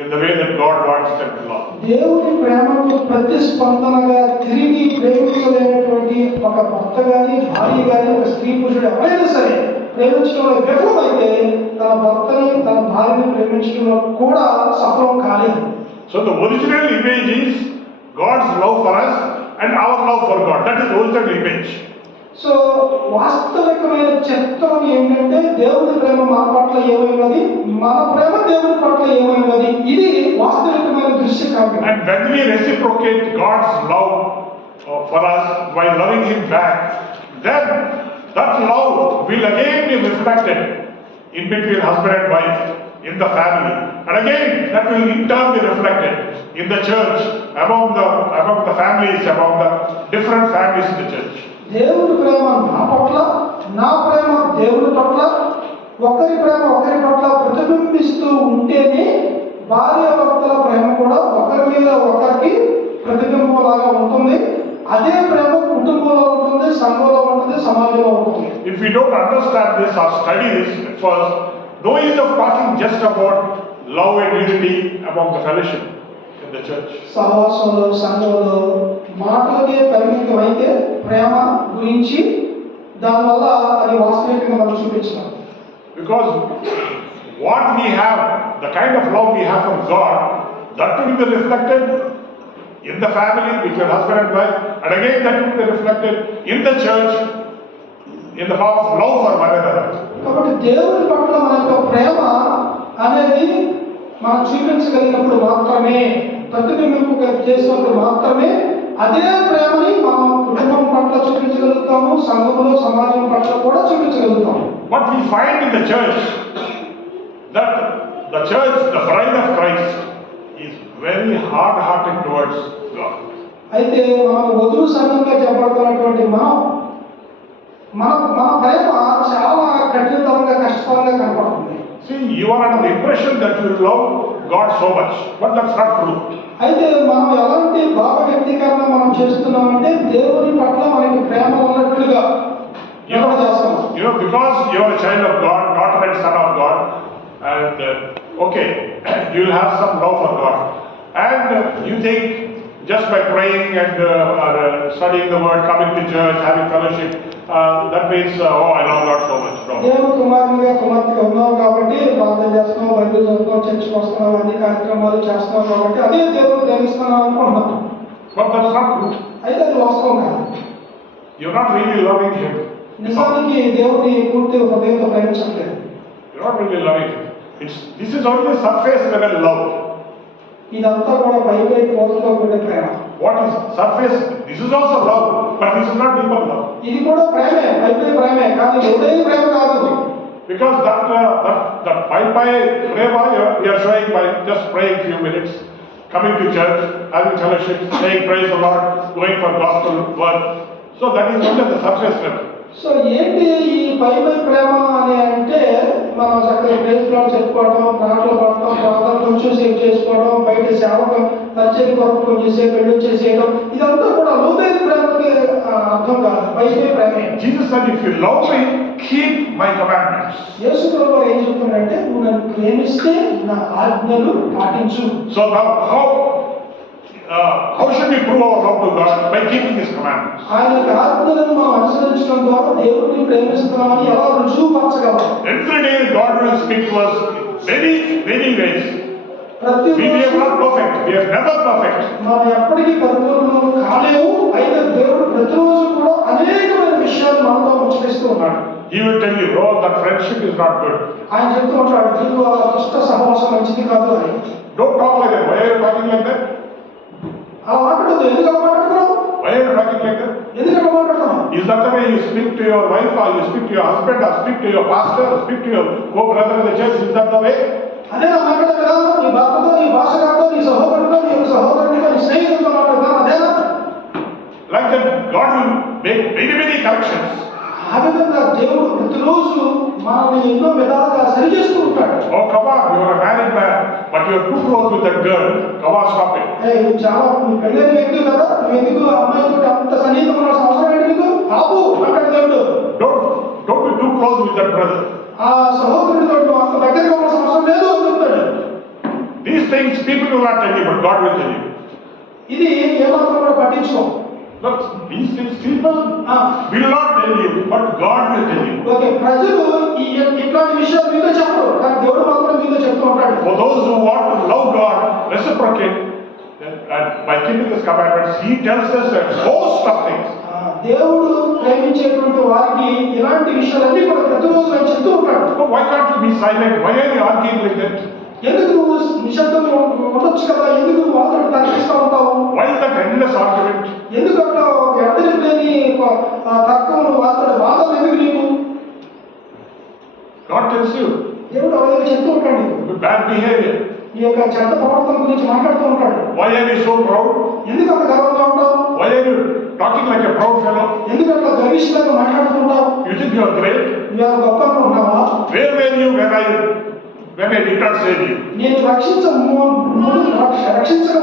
in the way that God wants them to love. దేవుని ప్రేమకు ప్రతిస్పందనగా తిరిగి ప్రేమించలేనటువంటి ఒక భర్త గాని, భార్య గాని, ఒక స్త్రీ పురుషుడు ఎవరైనా సరే ప్రేమించడంలో విఫలమైతే తన భర్తని, తన భార్యని ప్రేమించడంలో కూడా సఫలం కాలేదు. So the original image is God's love for us and our love for God. That is the original image. So వాస్తవికమైన చిత్రం ఏంటంటే దేవుని ప్రేమ మన పట్ల ఏమైనది, మన ప్రేమ దేవుని పట్ల ఏమైనది, ఇది వాస్తవికమైన దృశ్య కావ్యం. And when we reciprocate God's love for us by loving him back, then that love will again be reflected in between husband and wife, in the family, and again that will in turn be reflected in the church, among the families, among the different families in the church. దేవుని ప్రేమ నా పట్ల, నా ప్రేమ దేవుని పట్ల, ఒకరి ప్రేమ ఒకరి పట్ల ప్రతిబింబిస్తూ ఉంటేనే భార్య భర్తల ప్రేమ కూడా ఒకరి మీద ఒకరికి ప్రతిబింబంలాగా ఉంటుంది. అదే ప్రేమ కుటుంబంలో ఉంటుంది, సంఘంలో ఉంటుంది, సమాజంలో ఉంటుంది. If we don't understand this or study this at first, no use of talking just about love and unity among the fellowship in the church. సహవాసంలో, సంఘంలో మాటలకే పరిమితం అయితే ప్రేమ గురించి దానివల్ల అది వాస్తవికంగా మనం చూపించాం. Because what we have, the kind of love we have from God, that will be reflected in the family between husband and wife, and again that will be reflected in the church in the form of love for one another. కాబట్టి దేవుని పట్ల మన యొక్క ప్రేమ అనేది మనం చూపించగలిగినప్పుడు మాత్రమే, ప్రతిబింబింపు చేసినప్పుడు మాత్రమే అదే ప్రేమని మనం కుటుంబం పట్ల చూపించగలుగుతాము, సంఘంలో, సమాజం పట్ల కూడా చూపించగలుగుతాము. What we find in the church, that the church, the bride of Christ, is very hard-hearted towards God. అయితే మనం వధువు సంఘంగా చెప్పబడుతున్నటువంటి మన ప్రేమ చాలా కఠినతరంగా, కష్టతరంగా కనపడుతుంది. See, you are under the impression that you love God so much, but that's not true. అయితే మనం ఎలాంటి భావ వ్యక్తీకరణ మనం చేస్తున్నామంటే దేవుని పట్ల మనకి ప్రేమ ఉన్నట్లుగా చేస్తాం. Because you are a child of God, daughter and son of God, and okay, you will have some love for God, and you think just by praying and studying the word, coming to church, having fellowship, that means oh, I love God so much. No. దేవుడు కుమారునిగా, కుమార్తెగా ఉన్నావు కాబట్టి ప్రార్థన చేస్తున్నావు, Bible చదువుతున్నావు, చర్చికి వస్తున్నావు, అన్ని కార్యక్రమాలు చేస్తున్నావు కాబట్టి అదే దేవుడు ప్రేమిస్తున్నావు అనుకుంటున్నాం. But that's not true. అయితే అది వాస్తవం కాదు. You're not really loving him. నిజానికి దేవుని పూర్తి హృదయంతో ప్రేమించట్లేదు. You're not really loving him. This is only surface level love. ఇదంతా కూడా పై పోతుతో కూడిన ప్రేమ. What is surface? This is also love, but this is not deeper love. ఇది కూడా ప్రేమే, పై ప్రేమే, కానీ లోతైన ప్రేమ కాదు. Because that prema you are showing by just praying few minutes, coming to church, having fellowship, saying praise the Lord, going for gospel work. So that is only the surface level. So ఏంటి ఈ పై ప్రేమ అని అంటే మనం చక్కగా ప్రేజ్లో చెప్పుకోవడం, పాటలు పాడటం, ప్రార్థన కొంచెం సేపు చేసుకోవడం, బయట సేవకు పరిచయం కొరకు కొంచెం సేపు వెళ్ళొచ్చేసేయడం, ఇదంతా కూడా లోతైన ప్రేమకి అర్థం కాదు, పై ప్రేమే. Jesus said, if you love me, keep my commandments. యేసు ప్రభువు ఏం చెప్తున్నాడంటే, నువ్వు నన్ను ప్రేమిస్తే నా ఆజ్ఞలు పాటించు. So now how should we prove our love to God? By keeping His commandments. ఆయన ఆజ్ఞలను మనం అనుసరించడం ద్వారా దేవుడిని ప్రేమిస్తున్నామని ఎలా రుజువుపరచగలం? Every day God will speak to us in many ways. We are not perfect. We are never perfect. మనం ఎప్పటికీ పరిపూర్ణం కాలేము. అయితే దేవుడు ప్రతిరోజు కూడా అనేకమైన విషయాలు మనతో ముచ్చటిస్తూ ఉన్నాడు. He will tell you, oh, that friendship is not good. ఆయన చెప్తూ ఉంటాడు, నీకు ఆ దుష్ట సహవాసం మంచిది కాదు అని. Don't talk like that. Why are you talking like that? అలా మాట్లాడదు. ఎందుకు అలా మాట్లాడుతున్నావు? Why are you talking like that? ఎందుకు అలా మాట్లాడుతున్నావు? Is that the way you speak to your wife, or you speak to your husband, or speak to your pastor, or speak to your co-brother in the church? Is that the way? అదే నా మాట్లాడే విధానం. నీ భర్తతో, నీ భాషగారితో, నీ సహోదరుడితో, నీ సహోదరుడితో, నీ స్నేహితులతో మాట్లాడతాను అదేనా? Like that, God will make many corrections. ఆ విధంగా దేవుడు ప్రతిరోజు మనల్ని ఎన్నో విధాలుగా సరి చేస్తూ ఉంటాడు. Oh, come on, you are a married man, but you are too close with that girl. Come on, stop it. నువ్వు చాలా పెళ్ళైన వ్యక్తి కదా, నువ్వు ఎందుకు అమ్మాయితో అంత సన్నిహితం ఉండాల్సిన అవసరం ఏంటి నీకు? ఆపు అంటాడు దేవుడు. Don't be too close with that brother. ఆ సహోదరుడితో నువ్వు అంత దగ్గరగా ఉండాల్సిన అవసరం లేదు అని చెప్తాడు. These things people will not tell you, but God will tell you. ఇది ఏమాత్రం కూడా పట్టించుకో. But these things people will not tell you, but God will tell you. Okay, ప్రజలు ఇట్లాంటి విషయాలు మీతో చెప్పరు, కానీ దేవుడు మాత్రం మీతో చెప్తూ ఉంటాడు. For those who want to love God, reciprocate, and by keeping His commandments, He tells us a host of things. దేవుడు ప్రేమించేటువంటి వారికి ఇలాంటి విషయాలన్నీ కూడా ప్రతిరోజు ఆయన చెప్తూ ఉంటాడు. So why can't you be silent? Why are you arguing like that? ఎందుకు నువ్వు నిశ్శబ్దంగా ఉండొచ్చు కదా? ఎందుకు నువ్వు వాళ్ళతో తర్కిస్తూ ఉంటావు? Why that endless argument? ఎందుకు అట్లా ఎడతెరిపి లేని తర్కం వాళ్ళతో వాదన ఎందుకు నీకు? God tells you. దేవుడు అవన్నీ చెప్తూ ఉంటాడు. Bad behavior. ఈ యొక్క చెడ్డ ప్రవర్తన గురించి మాట్లాడుతూ ఉంటాడు. Why are you so proud? ఎందుకు అంత గర్వంగా ఉంటావు? Why are you talking like a proud fellow? ఎందుకు అట్లా గర్విష్ఠంగా మాట్లాడుతూ ఉంటావు? You think you are great? నువ్వు గొప్ప ఉన్నావా? Where were you when I did not save you? నేను రక్షించక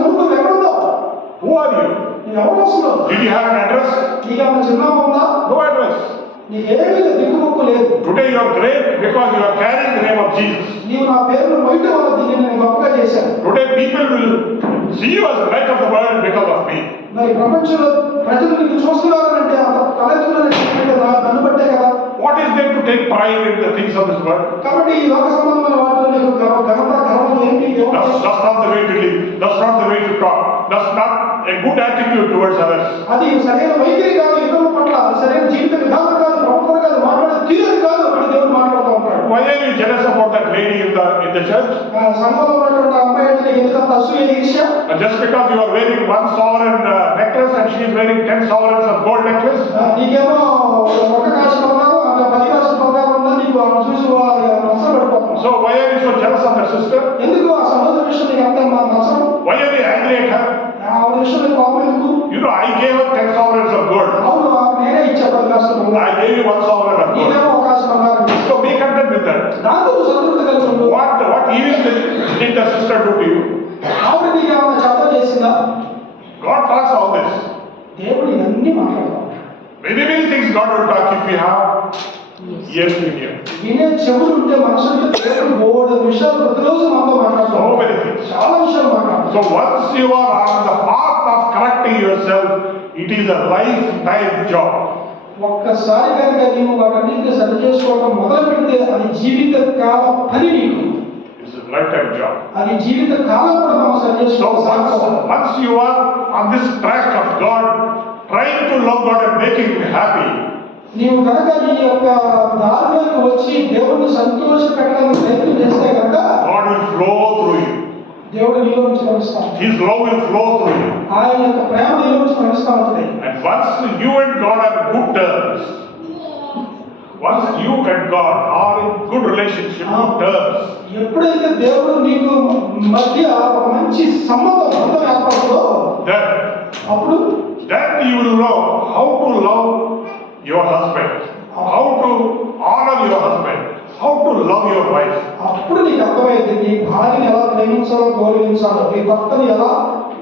ముందు ఎక్కడున్నావు? Who are you? నువ్వు ఎవరు అసలు? Did you have an address? నీకు అంత చిరునామా ఉందా? No address. నీకేమీ దిక్కుముక్కు లేదు. Today you are great because you are carrying the name of Jesus. నీవు నా పేరును బయట వాళ్ళ దీన్ని నేను గొప్పగా చేశాను. Today people will see you as the light of the world because of me. మరి ప్రపంచంలో ప్రజలు నిన్ను చూస్తున్నారంటే అంత తలెత్తుకునే నన్ను బట్టే కదా. What is there to take pride in the things of this world? కాబట్టి ఈ లోక సంబంధమైన వాటిలో నీకు గర్వం ఏంటి? That's not the way to live. That's not the way to talk. That's not a good attitude towards others. అది సరైన వైఖరి కాదు, ఇతరుల పట్ల సరైన జీవిత విధానం కాదు, ప్రవర్తన కాదు, మాట్లాడే తీరు కాదు అని దేవుడు మాట్లాడుతూ ఉంటాడు. Why are you jealous about that lady in the church? సంఘంలో ఉన్నటువంటి అమ్మాయి అంటే ఎందుకంత అసూయ ఈర్ష్య? Just because you are wearing one sovereign necklace and she is wearing 10 sovereigns of gold necklace? నీకేమో ఒక కాసు బంగారం, 10 కాసుల బంగారం ఉందా? నీకు చూసి నష్టం పడిపోతున్నావు. So why are you so jealous of that sister? ఎందుకు ఆ సహోదరు విషయం నీకు అంత నష్టం? Why are you angry at her? ఆవిడ విషయం నీకు కోపం ఎందుకు? You know, I gave her 10 sovereigns of gold. అవును, నేనే ఇచ్చా 10 కాసుల బంగారం. I gave you 1 sovereign of gold. నీకేమో ఒక కాసు బంగారం. So be content with that. దాంతో సంతృప్తి కలిగి ఉండు. What evil did the sister do to you? ఆవిడ నీకు ఏమైనా చెడ్డ చేసిందా? God talks all this. దేవుడు ఇవన్నీ మాట్లాడతాడు. Many things God will talk if you have ears to hear. వినే చెవులు ఉంటే మనుషులకి దేవుడు బోర్డు విషయాలు ప్రతిరోజు మనతో మాట్లాడతాడు. So many things. చాలా విషయాలు మాట్లాడతాడు. So once you are on the path of correcting yourself, it is a lifetime job. ఒక్కసారి కనుక నీవు వాటన్నిటిని సరి చేసుకోవడం మొదలు పెడితే అది జీవిత కాల పని నీకు. It's a lifetime job. అది జీవిత కాలం కూడా మనం సరి So చేసుకోవాలి. once you are on this track of God, trying to love God and making Him happy, నీవు కనుక నీ యొక్క దారిలోకి వచ్చి దేవుడిని సంతోష పెట్టడానికి ప్రయత్నం చేస్తే కనుక God will flow through you. దేవుడు నీలో నుంచి ప్రవహిస్తాడు. His love will flow through you. ఆయన యొక్క ప్రేమ నీలో నుంచి ప్రవహిస్తూ ఉంటుంది. And once you and God are in good terms, once you and God are in good relationship, good terms, ఎప్పుడైతే దేవుడు నీకు మధ్య ఒక మంచి బంధం ఏర్పడుతుందో అప్పుడు then you will know how to love your husband, how to honor your husband, how to love your wife. అప్పుడు నీకు అర్థమైంది నీ భార్యని ఎలా ప్రేమించాలో గౌరవించాలో నీ భర్తని ఎలా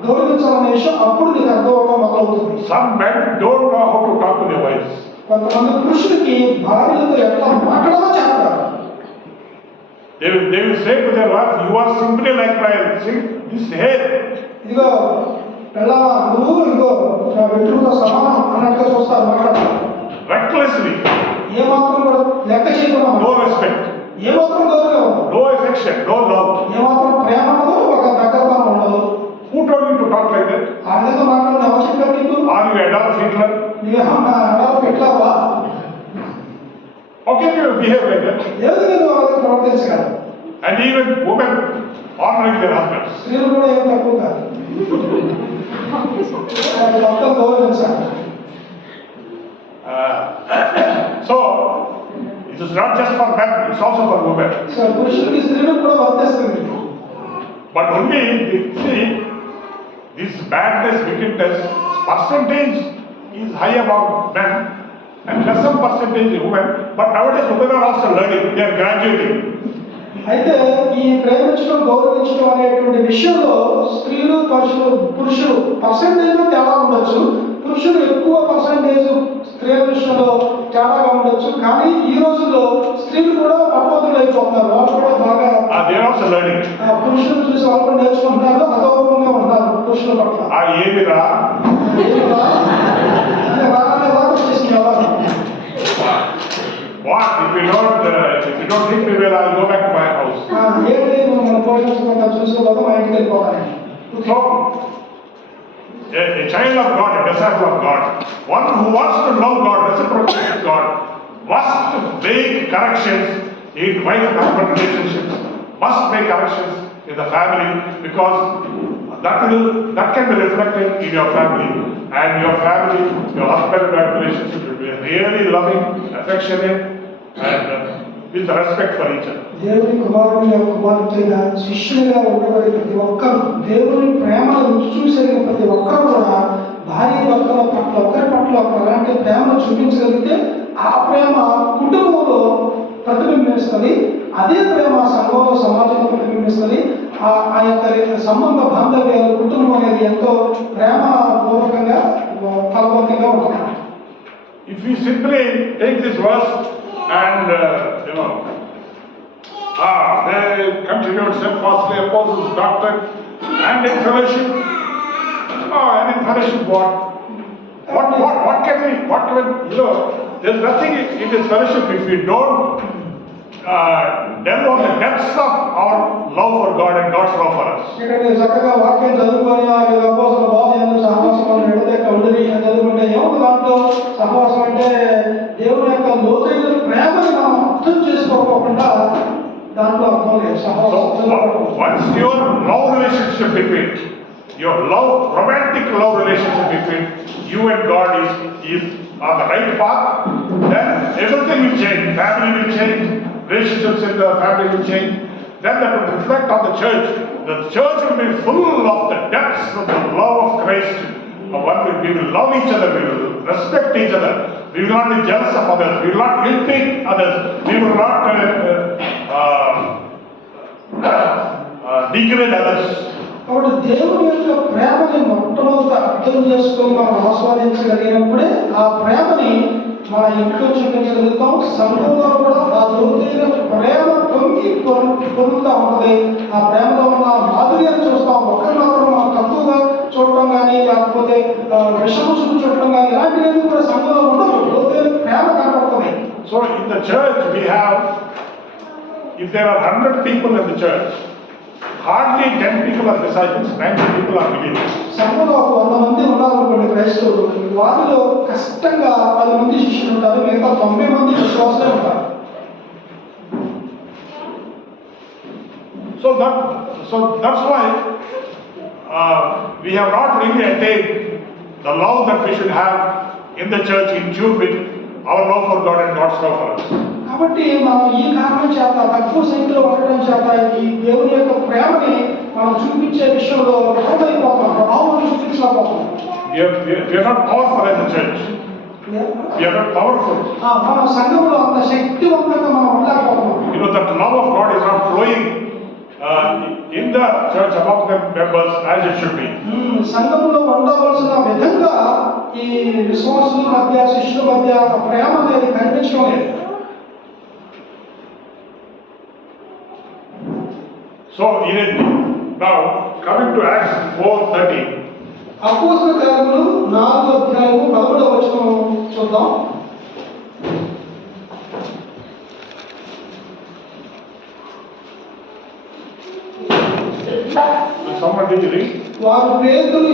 గౌరవించాలనే విషయం అప్పుడు నీకు అర్థం అవడం మొదలవుతుంది. Some men don't know how to talk to their wives. కొంతమంది పురుషులకి భార్యలతో ఎట్లా మాట్లాడాలో చెప్తారు. They will say to their wife, you are simply like my this hair. ఇదిగో పెళ్ళామా నువ్వు ఇదిగో నా వెంట్రుకతో సమానం అన్నట్టుగా చూస్తారు మాట్లాడతారు. Recklessly, ఏమాత్రం కూడా లెక్క చేయకుండా no respect, ఏమాత్రం గౌరవం no affection, no love. ఏమాత్రం ప్రేమ ఉండదు ఒక దగ్గరతనం ఉండదు. Who told you to talk like that? ఆ విధంగా మాట్లాడిన ఎవరు చెప్పారు నీకు? Are you Adolf Hitler? నువ్వేమన్నా అడాల్ఫ్ హిట్లర్వా? How can you behave like that? ఏ విధంగా నువ్వు అలాగే ప్రవర్తించగలవు? And even women honoring their husbands. స్త్రీలు కూడా ఏం తక్కువ కాదు. వారి భర్తను గౌరవించాలి. So, it is not just for men, it's also for women. So పురుషులకి స్త్రీలకు కూడా వర్తిస్తుంది. But only, see, this badness, wickedness, percentage is high among men and lesser percentage in women. But nowadays women are also learning, they are graduating. అయితే ఈ ప్రేమించడం గౌరవించడం అనేటువంటి విషయంలో స్త్రీలు పురుషులు పర్సంటేజ్ లో తేడా ఉండొచ్చు. పురుషులు ఎక్కువ పర్సంటేజ్ స్త్రీల విషయంలో తేడాగా ఉండొచ్చు. కానీ ఈ రోజుల్లో స్త్రీలు కూడా పట్టుదల అయిపోతున్నారు. వాళ్ళు కూడా బాగా They are also learning. పురుషులు చూసి వాళ్ళు కూడా నేర్చుకుంటున్నారు. అదౌరవంగా ఉంటారు పురుషుల పట్ల. ఏమిరా వచ్చేసింది ఎవరు? What if you don't think me well, I'll go back to my house. ఏంటి నువ్వు మన పోషించుకుంటా చూసుకోకపోతే మా ఇంటికి వెళ్ళిపోతాను. So, a child of God, a disciple of God, one who wants to love God, reciprocate with God, must make corrections in wife and husband relationships, must make corrections in the family, because that can be reflected in your family, and your family, your husband and wife relationship will be really loving, affectionate, and with respect for each other. దేవుని కుమారునిగా కుమార్తెగా శిష్యునిగా ఉండబడే ప్రతి ఒక్కరు దేవుని ప్రేమను రుచి చూసేగిన ప్రతి ఒక్కరు కూడా భార్య భర్తల పట్ల ఒకరి పట్ల అలాంటి ప్రేమను చూపించగలిగితే ఆ ప్రేమ కుటుంబంలో ప్రతిబింబిస్తుంది. అదే ప్రేమ సంఘంలో సమాజంలో ప్రతిబింబిస్తుంది. ఆ యొక్క సంబంధ బాంధవ్యాలు కుటుంబం అనేది ఎంతో ప్రేమ పూర్వకంగా ఫలవంతంగా ఉంటుంది. If we simply take this verse and they continued steadfastly apostles' doctrine and in fellowship. And in fellowship what can we, there's nothing in this fellowship if we don't delve on the depths of our love for God and God's love for us. ఇక్కడ మీరు చక్కగా వాక్యం చదువుకొని ఆ అపోస్తలుల బోధ యందు సహవాసం ఎడతెగక ఉండని అని చదువుకుంటే ఏముంది దాంట్లో? సహవాసం అంటే దేవుని యొక్క లోతైన ప్రేమని మనం అర్థం చేసుకోకపోకుండా దాంట్లో అర్థం లేదు. సహవాసం Once your love relationship between your romantic love relationship between you and God is on the right path, then everything will change. Family will change, relationships in the family will change. Then that will reflect on the church. The church will be full of the depths of the love of Christ. We will love each other, we will respect each other, we will not be jealous of others, we will not guilt others, we will not degrade others. కాబట్టి దేవుని యొక్క ప్రేమని మొట్టమొదట అర్థం చేసుకొని మనం ఆస్వాదించగలిగినప్పుడే ఆ ప్రేమని మన ఇంట్లో చూపించగలుగుతాం. సంఘంలో కూడా ఆ లోతైన ప్రేమ పొందుతూ ఉంటుంది. ఆ ప్రేమలో ఉన్న మాధుర్యాన్ని చూస్తాం. ఒకరినొకరు మనం తక్కువగా చూడటం కానీ లేకపోతే విషము చూపు చూడటం కానీ ఇలాంటివన్నీ కూడా సంఘంలో ఉండవు. లోతైన ప్రేమ కనబడుతుంది. So in the church we have, if there are 100 people in the church, hardly 10 people are disciples, 90 people are believers. సంఘంలో ఒక 100 మంది ఉన్నారనుకోండి క్రైస్తవులు, వారిలో కష్టంగా 10 మంది శిష్యులు ఉంటారు, మిగతా 90 మంది విశ్వాసులే ఉంటారు. So that's why we have not really attained the love that we should have in the church in tune with our love for God and God's love for us. కాబట్టి మనం ఈ కారణం చేత తక్కువ సంఖ్యలో ఉండడం చేత ఈ దేవుని యొక్క ప్రేమని మనం చూపించే విషయంలో విఫలమైపోతాం, ప్రభావం చూపించలేకపోతాం. We are not powerful as a church. We are not powerful. మన సంఘంలో అంత శక్తివంతంగా మనం ఉండలేకపోతున్నాం. You know that love of God is not flowing in the church among the members as it should be. సంఘంలో ఉండవలసిన విధంగా ఈ విశ్వాసుల మధ్య శిష్యుల మధ్య ప్రేమ అనేది కనిపించడం లేదు. So now coming to Acts 4:30. అపోస్తలుల కార్యములు 4వ అధ్యాయము 11వ వచనం చూద్దాం. Someone did you read? వారు పేతురు